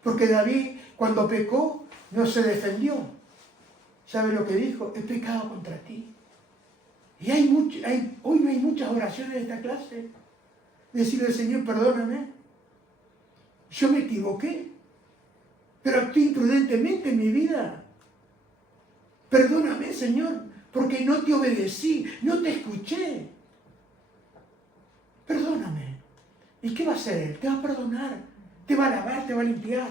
Porque David, cuando pecó, no se defendió. ¿Sabe lo que dijo? He pecado contra ti. Y hoy hay muchas oraciones de esta clase. Decirle, Señor, perdóname. Yo me equivoqué. Pero actué imprudentemente en mi vida. Perdóname, Señor, porque no te obedecí, no te escuché. Perdóname. ¿Y qué va a hacer Él? Te va a perdonar, te va a lavar, te va a limpiar.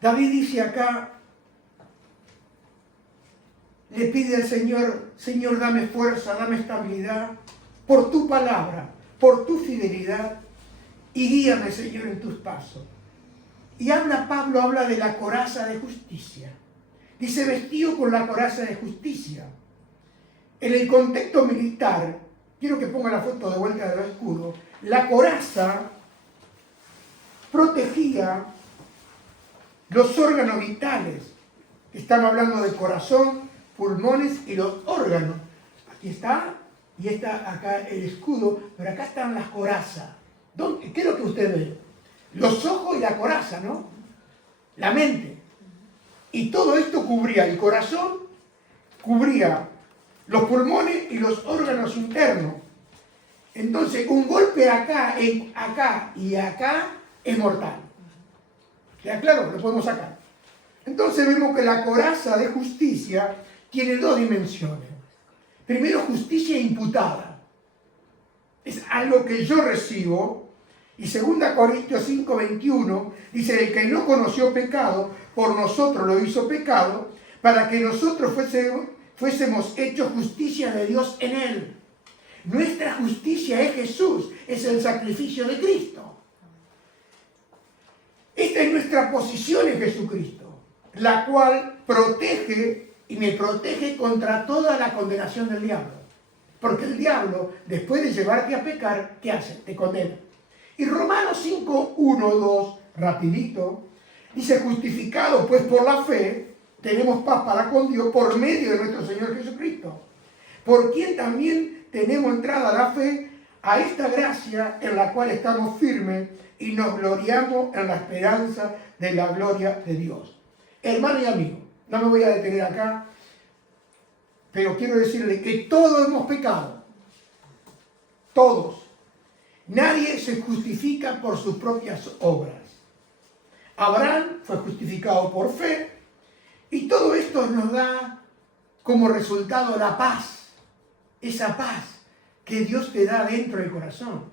David dice acá, le pide al Señor, Señor, dame fuerza, dame estabilidad, por tu palabra, por tu fidelidad, y guíame, Señor, en tus pasos. Y Pablo habla de la coraza de justicia. Dice, vestido con la coraza de justicia. En el contexto militar, quiero que ponga la foto de vuelta de los escudos, la coraza protegía los órganos vitales. Estamos hablando de corazón, pulmones y los órganos. Aquí está, y está acá el escudo, pero acá están las corazas. ¿Qué es lo que usted ve? Los ojos y la coraza, ¿no? La mente. Y todo esto cubría el corazón, cubría los pulmones y los órganos internos. Entonces, un golpe acá y acá es mortal. ¿Queda claro? Lo podemos sacar. Entonces vemos que la coraza de justicia tiene dos dimensiones. Primero, justicia imputada. Es algo que yo recibo. Y 2 Corintios 5:21 dice, el que no conoció pecado, por nosotros lo hizo pecado, para que nosotros fuésemos hechos justicia de Dios en Él. Nuestra justicia es Jesús, es el sacrificio de Cristo. Esta es nuestra posición en Jesucristo, la cual protege y me protege contra toda la condenación del diablo. Porque el diablo, después de llevarte a pecar, ¿qué hace? Te condena. Y Romanos 5:1-2, rapidito, dice, justificado pues por la fe, tenemos paz para con Dios por medio de nuestro Señor Jesucristo, por quien también tenemos entrada a la fe, a esta gracia en la cual estamos firmes y nos gloriamos en la esperanza de la gloria de Dios. Hermano y amigo, no me voy a detener acá, pero quiero decirle que todos hemos pecado, todos. Nadie se justifica por sus propias obras. Abraham fue justificado por fe y todo esto nos da como resultado la paz, esa paz que Dios te da dentro del corazón.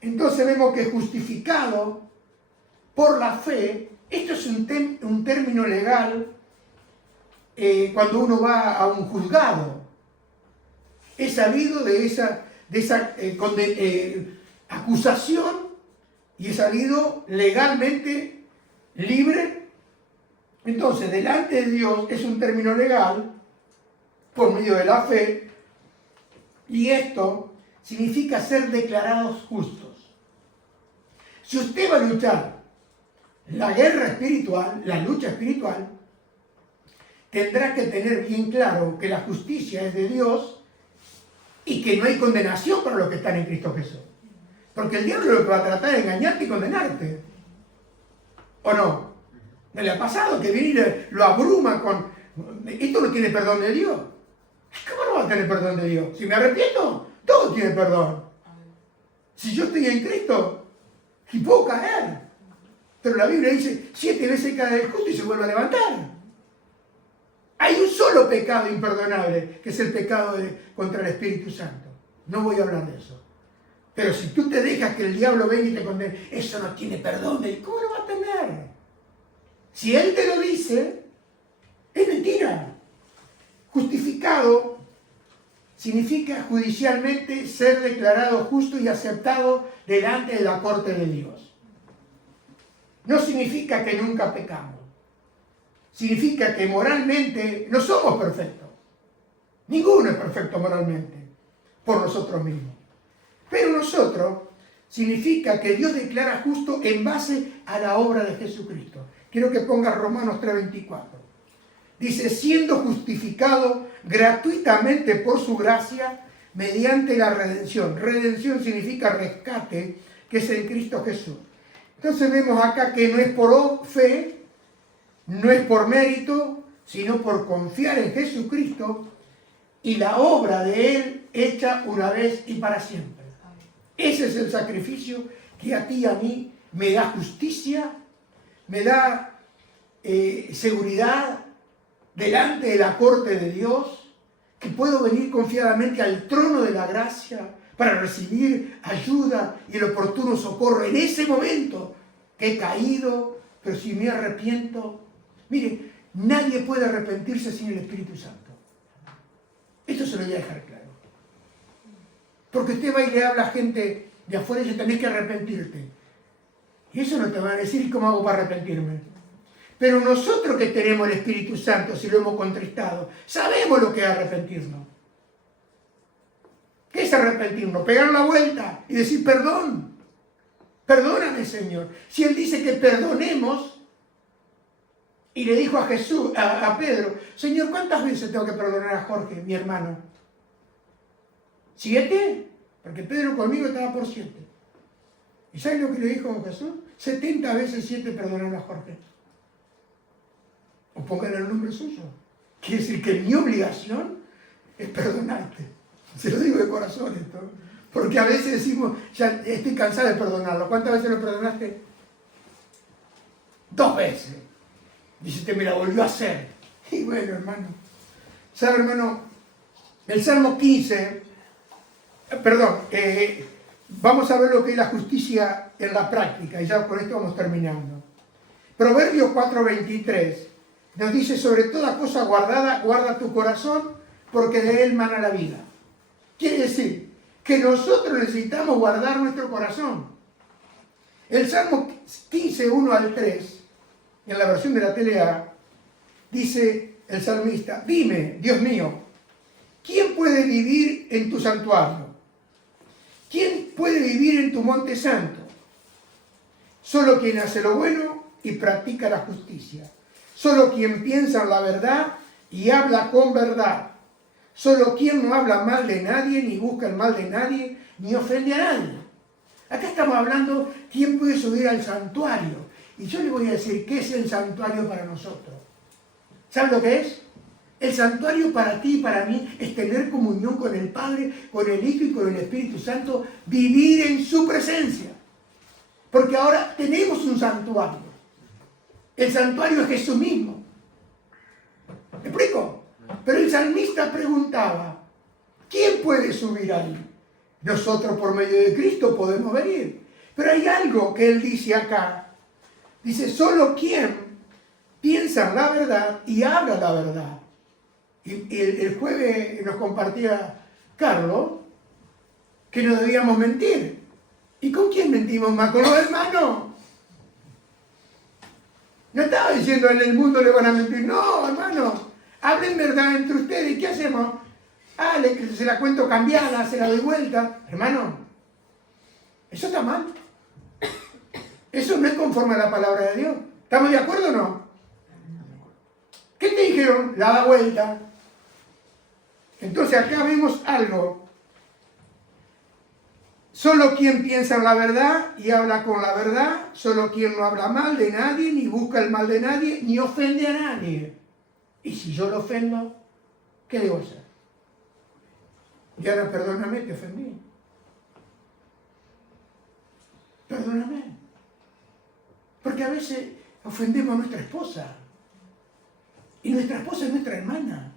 Entonces vemos que justificado por la fe, esto es un término legal cuando uno va a un juzgado. He salido de esa acusación y he salido legalmente libre. Entonces, delante de Dios es un término legal por medio de la fe, y esto significa ser declarados justos. Si usted va a luchar la guerra espiritual, la lucha espiritual, tendrá que tener bien claro que la justicia es de Dios y que no hay condenación para los que están en Cristo Jesús. Porque el diablo lo que va a tratar es engañarte y condenarte. ¿O no? ¿No le ha pasado que viene y lo abruma con... Esto no tiene perdón de Dios? ¿Cómo no va a tener perdón de Dios? Si me arrepiento, todo tiene perdón. Si yo estoy en Cristo, y puedo caer. Pero la Biblia dice, 7 veces cae el justo y se vuelve a levantar. Hay un solo pecado imperdonable, que es el pecado contra el Espíritu Santo. No voy a hablar de eso. Pero si tú te dejas que el diablo venga y te condene, eso no tiene perdón. ¿Cómo lo va a tener? Si él te lo dice, es mentira. Justificado significa judicialmente ser declarado justo y aceptado delante de la corte de Dios. No significa que nunca pecamos. Significa que moralmente no somos perfectos. Ninguno es perfecto moralmente, por nosotros mismos. Pero nosotros significa que Dios declara justo en base a la obra de Jesucristo. Quiero que ponga Romanos 3:24. Dice, siendo justificado gratuitamente por su gracia mediante la redención. Redención significa rescate, que es en Cristo Jesús. Entonces vemos acá que no es por fe, no es por mérito, sino por confiar en Jesucristo y la obra de Él hecha una vez y para siempre. Ese es el sacrificio que a ti y a mí me da justicia, me da seguridad delante de la corte de Dios, que puedo venir confiadamente al trono de la gracia para recibir ayuda y el oportuno socorro en ese momento que he caído, pero si me arrepiento. Mire, nadie puede arrepentirse sin el Espíritu Santo. Esto se lo voy a dejar claro. Porque usted va y le habla a gente de afuera y dice, tenés que arrepentirte. Y eso no te va a decir, ¿y cómo hago para arrepentirme? Pero nosotros que tenemos el Espíritu Santo, si lo hemos contristado, sabemos lo que es arrepentirnos. ¿Qué es arrepentirnos? Pegar la vuelta y decir, perdón. Perdóname, Señor. Si Él dice que perdonemos, y le dijo a Jesús, a Pedro, Señor, ¿cuántas veces tengo que perdonar a Jorge, mi hermano? 7, porque Pedro conmigo estaba por 7. ¿Y sabes lo que le dijo Jesús? 70 veces 7 perdonar a Jorge. O pongan el nombre suyo. Quiere decir que mi obligación es perdonarte. Se lo digo de corazón esto. Porque a veces decimos, ya estoy cansado de perdonarlo. ¿Cuántas veces lo perdonaste? 2 veces. Dice, te me la volvió a hacer. Y bueno, hermano. ¿Sabe, hermano? El Salmo 15, vamos a ver lo que es la justicia en la práctica. Y ya con esto vamos terminando. Proverbios 4:23 nos dice, sobre toda cosa guardada, guarda tu corazón, porque de él mana la vida. Quiere decir que nosotros necesitamos guardar nuestro corazón. El Salmo 15, 1-3, en la versión de la TLA, dice el salmista, dime, Dios mío, ¿quién puede vivir en tu santuario? ¿Quién puede vivir en tu monte santo? Solo quien hace lo bueno y practica la justicia. Solo quien piensa en la verdad y habla con verdad. Solo quien no habla mal de nadie, ni busca el mal de nadie, ni ofende a nadie. Acá estamos hablando quién puede subir al santuario. Y yo le voy a decir qué es el santuario para nosotros. ¿Saben lo que es? El santuario para ti y para mí es tener comunión con el Padre, con el Hijo y con el Espíritu Santo, vivir en su presencia. Porque ahora tenemos un santuario. El santuario es Jesús mismo. ¿Me explico? Pero el salmista preguntaba, ¿quién puede subir ahí? Nosotros por medio de Cristo podemos venir. Pero hay algo que él dice acá. Dice, solo quien piensa en la verdad y habla la verdad. Y el jueves nos compartía Carlos que no debíamos mentir. ¿Y con quién mentimos más? ¿Con los hermanos? No estaba diciendo en el mundo le van a mentir. No, hermano. Hablen verdad entre ustedes. ¿Qué hacemos? Ah, se la cuento cambiada, se la doy vuelta. Hermano, eso está mal. Eso no es conforme a la palabra de Dios. ¿Estamos de acuerdo o no? ¿Qué te dijeron, la da vuelta. Entonces acá vemos algo. Solo quien piensa en la verdad y habla con la verdad, solo quien no habla mal de nadie, ni busca el mal de nadie, ni ofende a nadie. Y si yo lo ofendo, ¿qué debo hacer? Y ahora perdóname, te ofendí. Perdóname. Porque a veces ofendemos a nuestra esposa. Y nuestra esposa es nuestra hermana.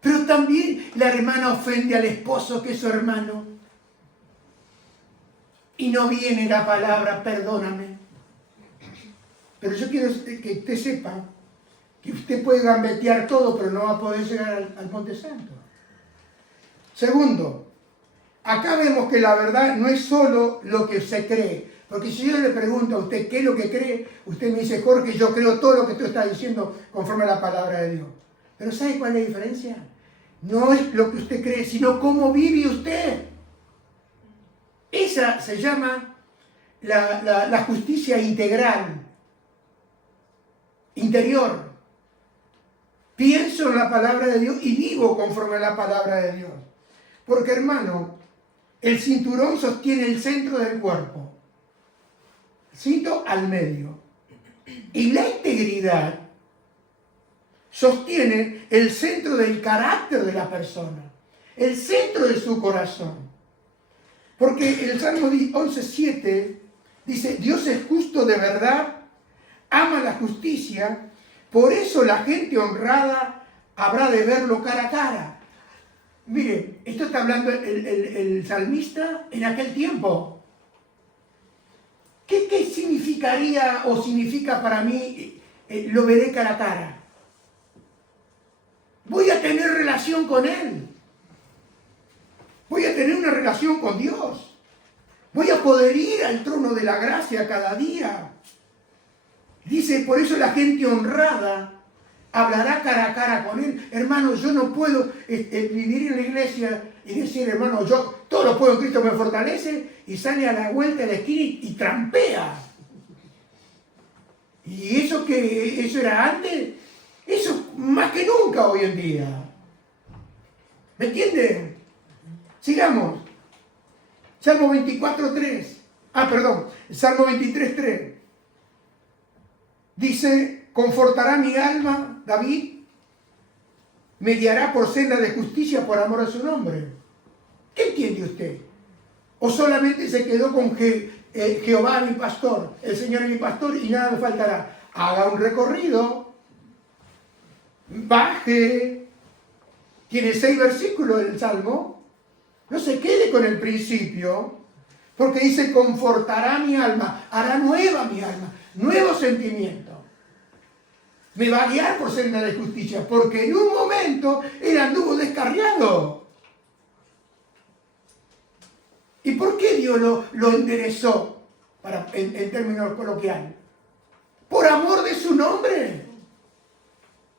Pero también la hermana ofende al esposo que es su hermano. Y no viene la palabra, perdóname. Pero yo quiero que usted sepa que usted puede gambetear todo, pero no va a poder llegar al Monte Santo. Segundo, acá vemos que la verdad no es solo lo que se cree. Porque si yo le pregunto a usted qué es lo que cree, usted me dice, Jorge, yo creo todo lo que tú estás diciendo conforme a la palabra de Dios. Pero ¿sabe cuál es la diferencia? No es lo que usted cree, sino cómo vive usted. Esa se llama la justicia integral, interior. Pienso en la palabra de Dios y vivo conforme a la palabra de Dios. Porque, hermano, el cinturón sostiene el centro del cuerpo. Cinto al medio. Y la integridad sostiene el centro del carácter de la persona, el centro de su corazón. Porque el Salmo 11:7 dice, Dios es justo de verdad, ama la justicia, por eso la gente honrada habrá de verlo cara a cara. Mire, esto está hablando el salmista en aquel tiempo. ¿Qué significaría o significa para mí lo veré cara a cara? Voy a tener relación con Él. Voy a tener una relación con Dios. Voy a poder ir al trono de la gracia cada día. Dice, por eso la gente honrada hablará cara a cara con Él. Hermano, yo no puedo vivir en la iglesia y decir, hermano, yo todo lo puedo en Cristo me fortalece, y sale a la vuelta de la esquina y trampea. Y eso que eso era antes, eso más que nunca hoy en día. ¿Me entienden? Sigamos. Salmo 24:3. Salmo 23:3. Dice, confortará mi alma, David, me guiará por senda de justicia por amor a su nombre. ¿Qué entiende usted? ¿O solamente se quedó con Jehová mi pastor, el Señor es mi pastor y nada me faltará? Haga un recorrido, baje, tiene 6 versículos el Salmo, no se quede con el principio, porque dice, confortará mi alma, hará nueva mi alma, nuevo sentimiento. Me va a guiar por senda de justicia, porque en un momento él anduvo descarriado. ¿Y por qué Dios lo enderezó, en términos coloquiales? Por amor de su nombre.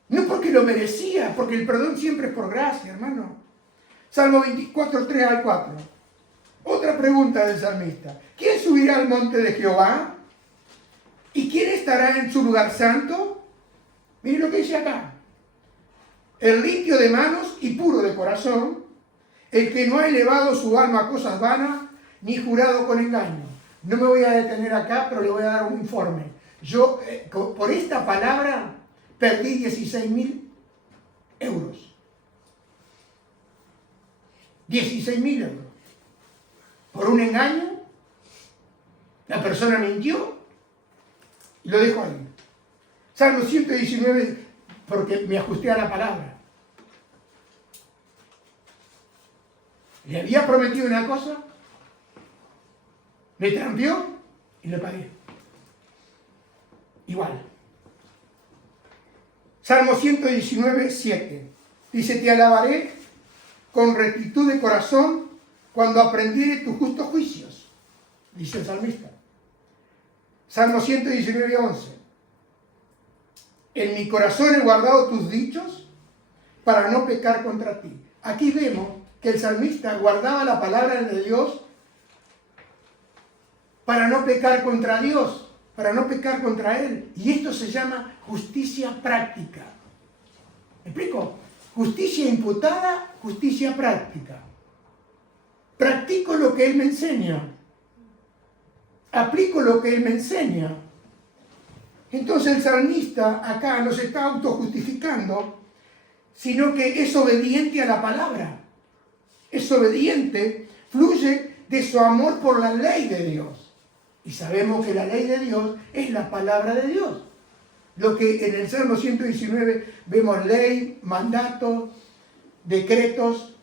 No porque lo merecía, porque el perdón siempre es por gracia, hermano. Salmo 24, 3 al 4. Otra pregunta del salmista. ¿Quién subirá al monte de Jehová? ¿Y quién estará en su lugar santo? Miren lo que dice acá. El limpio de manos y puro de corazón, el que no ha elevado su alma a cosas vanas, ni jurado con engaño. No me voy a detener acá, pero le voy a dar un informe. Yo, por esta palabra, perdí 16.000 euros. 16.000 euros. Por un engaño, la persona mintió y lo dejo ahí. Salmo 119, porque me ajusté a la palabra. Le había prometido una cosa, me trampeó y le pagué. Igual. Salmo 119, 7. Dice, te alabaré con rectitud de corazón cuando aprendiere tus justos juicios. Dice el salmista. Salmo 119, 11. En mi corazón he guardado tus dichos para no pecar contra ti. Aquí vemos que el salmista guardaba la palabra de Dios para no pecar contra Dios, para no pecar contra Él. Y esto se llama justicia práctica. ¿Me explico? Justicia imputada, justicia práctica. Practico lo que Él me enseña. Aplico lo que Él me enseña. Entonces el salmista acá no se está autojustificando, sino que es obediente a la palabra. Es obediente, fluye de su amor por la ley de Dios. Y sabemos que la ley de Dios es la palabra de Dios. Lo que en el Salmo 119 vemos ley, mandatos, decretos,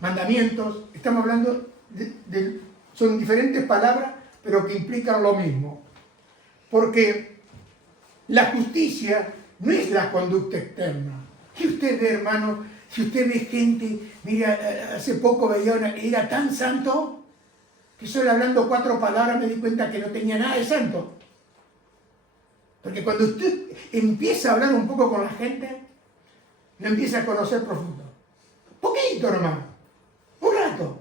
mandamientos. Estamos hablando son diferentes palabras, pero que implican lo mismo. Porque la justicia no es la conducta externa. Si usted ve, hermano, si usted ve gente, mira, hace poco veía era tan santo, que solo hablando 4 palabras me di cuenta que no tenía nada de santo. Porque cuando usted empieza a hablar un poco con la gente, lo empieza a conocer profundo. Poquito nomás, un rato.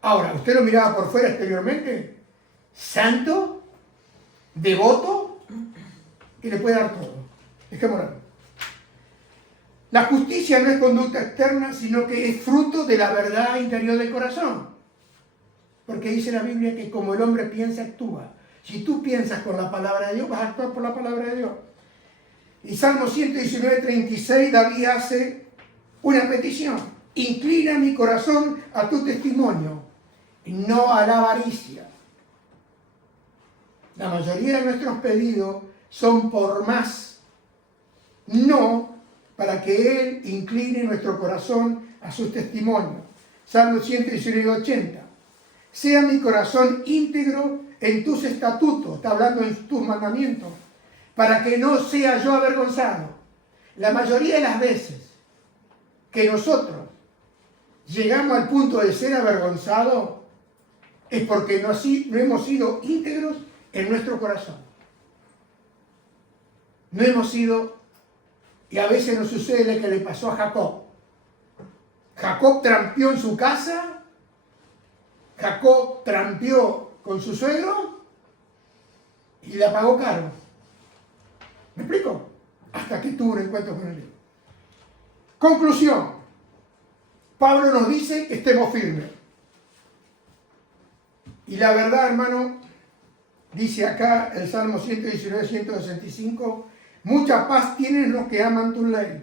Ahora, usted lo miraba por fuera exteriormente, santo, devoto, que le puede dar todo. Dejémoslo. La justicia no es conducta externa, sino que es fruto de la verdad interior del corazón. Porque dice la Biblia que como el hombre piensa, actúa. Si tú piensas con la palabra de Dios, vas a actuar por la palabra de Dios. Y Salmo 119, 36, David hace una petición. Inclina mi corazón a tu testimonio y no a la avaricia. La mayoría de nuestros pedidos son por más, no para que Él incline nuestro corazón a sus testimonios. Salmo 119, 80. Sea mi corazón íntegro en tus estatutos, está hablando en tus mandamientos, para que no sea yo avergonzado. La mayoría de las veces que nosotros llegamos al punto de ser avergonzados es porque no hemos sido íntegros en nuestro corazón. No hemos sido, y a veces nos sucede lo que le pasó a Jacob. Jacob trampeó en su casa, Jacob trampeó con su suegro y la pagó caro. ¿Me explico? Hasta que tuvo un encuentro con él. Conclusión. Pablo nos dice que estemos firmes. Y la verdad, hermano, dice acá el Salmo 119, 165, mucha paz tienen los que aman tu ley,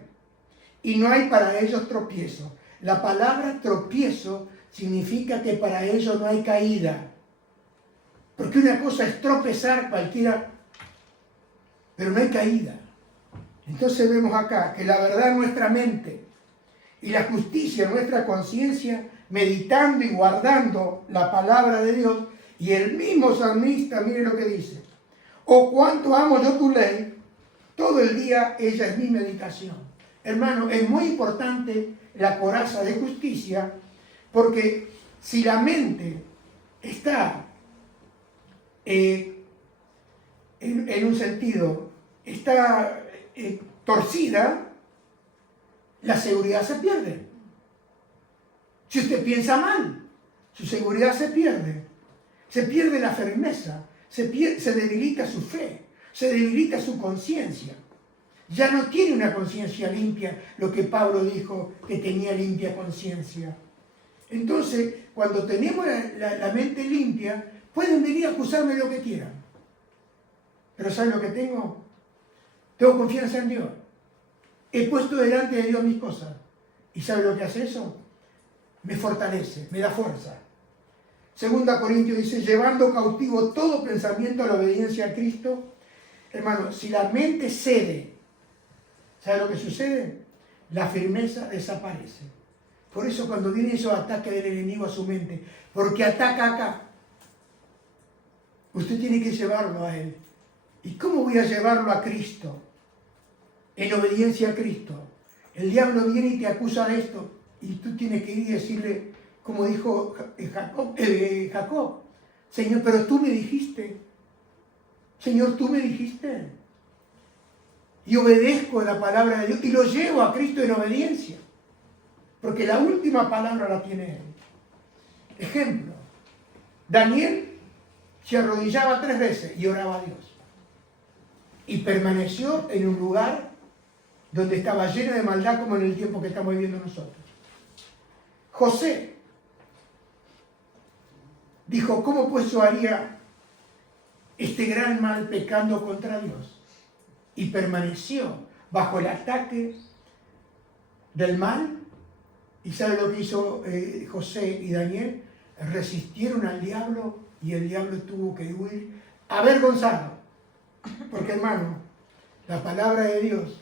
y no hay para ellos tropiezo. La palabra tropiezo significa que para ellos no hay caída. Porque una cosa es tropezar cualquiera, pero no hay caída. Entonces vemos acá que la verdad en nuestra mente y la justicia en nuestra conciencia, meditando y guardando la palabra de Dios, y el mismo salmista, mire lo que dice, oh cuánto amo yo tu ley, todo el día ella es mi meditación. Hermano, es muy importante la coraza de justicia, porque si la mente está en un sentido, está torcida, la seguridad se pierde. Si usted piensa mal, su seguridad se pierde la firmeza, se debilita su fe, se debilita su conciencia. Ya no tiene una conciencia limpia, lo que Pablo dijo que tenía limpia conciencia. Entonces, cuando tenemos la mente limpia, pueden venir a acusarme lo que quieran. Pero ¿saben lo que tengo? Tengo confianza en Dios. He puesto delante de Dios mis cosas. ¿Y sabe lo que hace eso? Me fortalece, me da fuerza. 2 Corintios dice, llevando cautivo todo pensamiento a la obediencia a Cristo. Hermano, si la mente cede, ¿sabe lo que sucede? La firmeza desaparece. Por eso cuando vienen esos ataques del enemigo a su mente, porque ataca acá, usted tiene que llevarlo a Él. ¿Y cómo voy a llevarlo a Cristo? En obediencia a Cristo. El diablo viene y te acusa de esto, y tú tienes que ir y decirle, como dijo Jacob, Señor, pero tú me dijiste, Señor, tú me dijiste. Y obedezco la palabra de Dios y lo llevo a Cristo en obediencia. Porque la última palabra la tiene Él. Ejemplo, Daniel se arrodillaba 3 veces y oraba a Dios. Y permaneció en un lugar donde estaba llena de maldad como en el tiempo que estamos viviendo nosotros. José dijo, ¿cómo pues yo haría este gran mal pecando contra Dios? Y permaneció bajo el ataque del mal. ¿Y sabe lo que hizo José y Daniel? Resistieron al diablo y el diablo tuvo que huir avergonzado. Porque, hermano, la palabra de Dios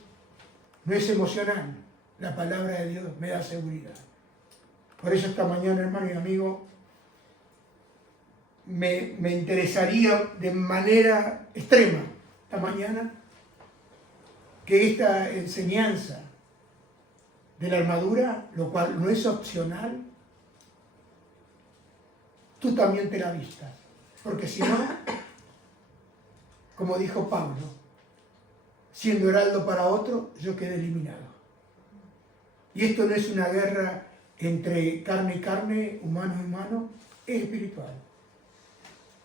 no es emocional. La palabra de Dios me da seguridad. Por eso esta mañana, hermano y amigo, me interesaría de manera extrema esta mañana que esta enseñanza de la armadura, lo cual no es opcional, tú también te la vistas. Porque si no, como dijo Pablo, siendo heraldo para otro, yo quedé eliminado. Y esto no es una guerra entre carne y carne, humano y humano, es espiritual.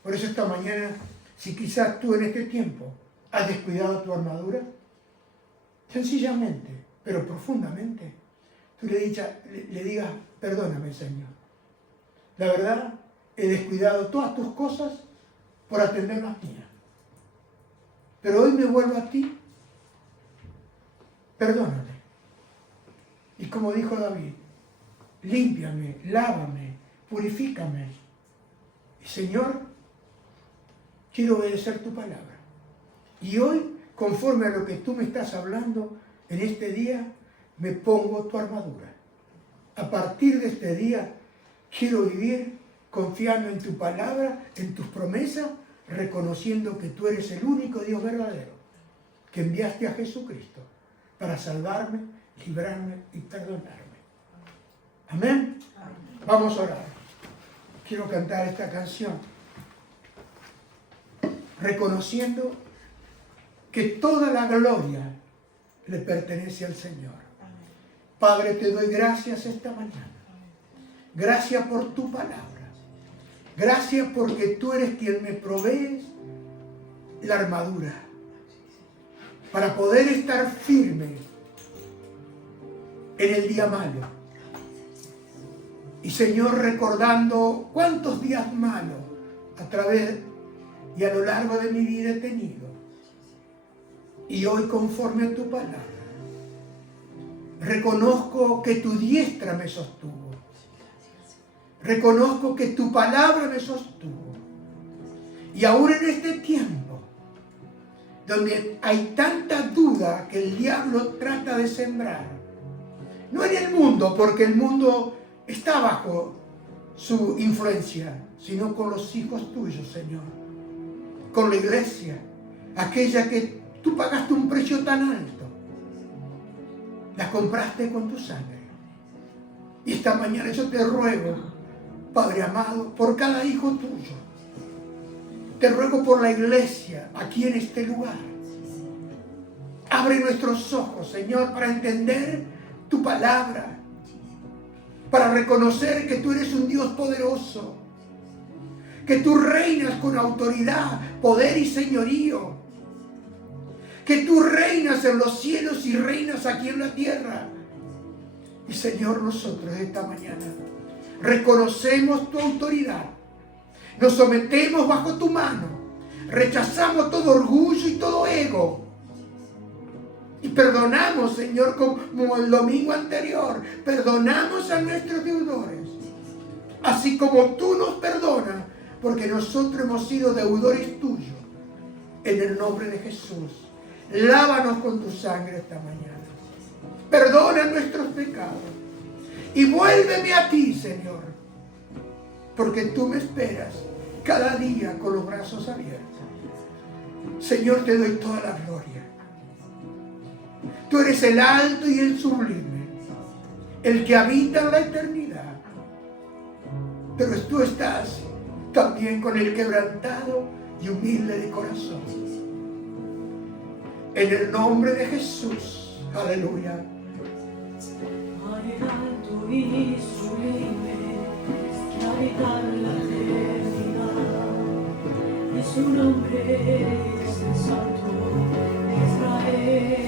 Por eso esta mañana, si quizás tú en este tiempo has descuidado tu armadura, sencillamente, pero profundamente, tú le digas, perdóname, Señor. La verdad, he descuidado todas tus cosas por atender las mías. Pero hoy me vuelvo a ti, perdóname. Y como dijo David, límpiame, lávame, purifícame. Y Señor, quiero obedecer tu palabra. Y hoy, conforme a lo que tú me estás hablando, en este día, me pongo tu armadura. A partir de este día, quiero vivir confiando en tu palabra, en tus promesas, reconociendo que tú eres el único Dios verdadero, que enviaste a Jesucristo para salvarme, librarme y perdonarme. Amén. Vamos a orar. Quiero cantar esta canción, reconociendo que toda la gloria le pertenece al Señor. Padre, te doy gracias esta mañana. Gracias por tu palabra. Gracias porque tú eres quien me provees la armadura para poder estar firme en el día malo. Y Señor, recordando cuántos días malos a través y a lo largo de mi vida he tenido. Y hoy, conforme a tu palabra, reconozco que tu diestra me sostuvo. Reconozco que tu palabra me sostuvo. Y aún en este tiempo, donde hay tanta duda que el diablo trata de sembrar, no en el mundo, porque el mundo está bajo su influencia, sino con los hijos tuyos, Señor. Con la iglesia, aquella que tú pagaste un precio tan alto. La compraste con tu sangre. Y esta mañana yo te ruego, Padre amado, por cada hijo tuyo. Te ruego por la iglesia aquí en este lugar. Abre nuestros ojos, Señor, para entender tu palabra. Para reconocer que tú eres un Dios poderoso. Que tú reinas con autoridad, poder y señorío. Que tú reinas en los cielos y reinas aquí en la tierra. Y Señor, nosotros esta mañana reconocemos tu autoridad. Nos sometemos bajo tu mano. Rechazamos todo orgullo y todo ego. Y perdonamos, Señor, como el domingo anterior. Perdonamos a nuestros deudores. Así como tú nos perdonas, porque nosotros hemos sido deudores tuyos. En el nombre de Jesús. Lávanos con tu sangre esta mañana. Perdona nuestros pecados. Y vuélveme a ti, Señor. Porque tú me esperas cada día con los brazos abiertos. Señor, te doy toda la gloria. Tú eres el alto y el sublime. El que habita en la eternidad. Pero tú estás también con el quebrantado y humilde de corazón. En el nombre de Jesús. Aleluya. Alto y sublime, que habita en la eternidad, y su nombre es el Santo de Israel.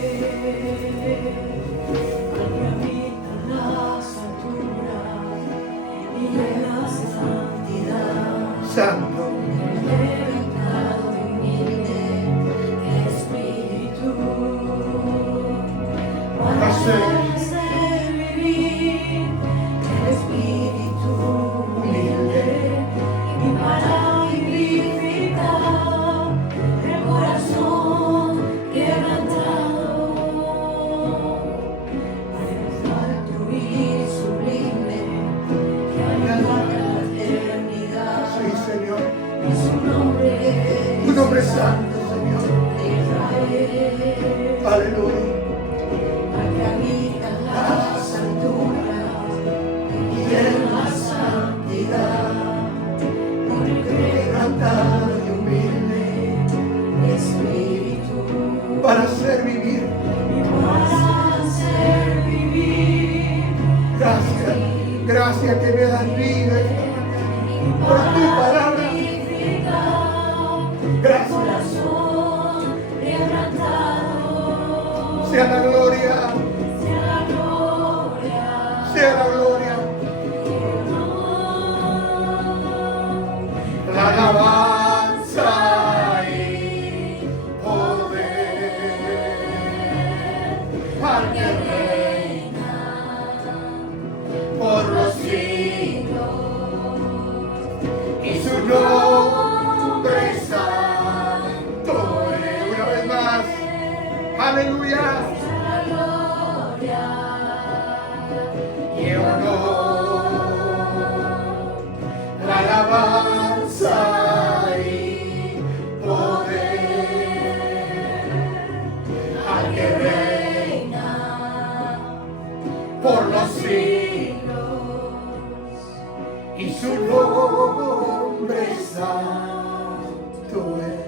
para ser hacer vivir el espíritu humilde y para vivificar el corazón quebrantado. Para alto y sublime que añada la eternidad. Sí, Señor. Y su nombre Tu nombre es santo, Señor. de Israel. Aleluya. Al que habita en las alturas y en la santidad, por el quebrantado y humilde espíritu, Para hacer vivir. y para hacer vivir Gracias. Gracias que me das vida por tu palabra. vivificar Gracias. corazón quebrantado. Sea la gloria. Sea la gloria. Sea la gloria. La alabanza y poder al que reina por los siglos y su nombre santo. Una vez más, aleluya. Y honor, la alabanza y poder al que reina por los siglos y su nombre santo es.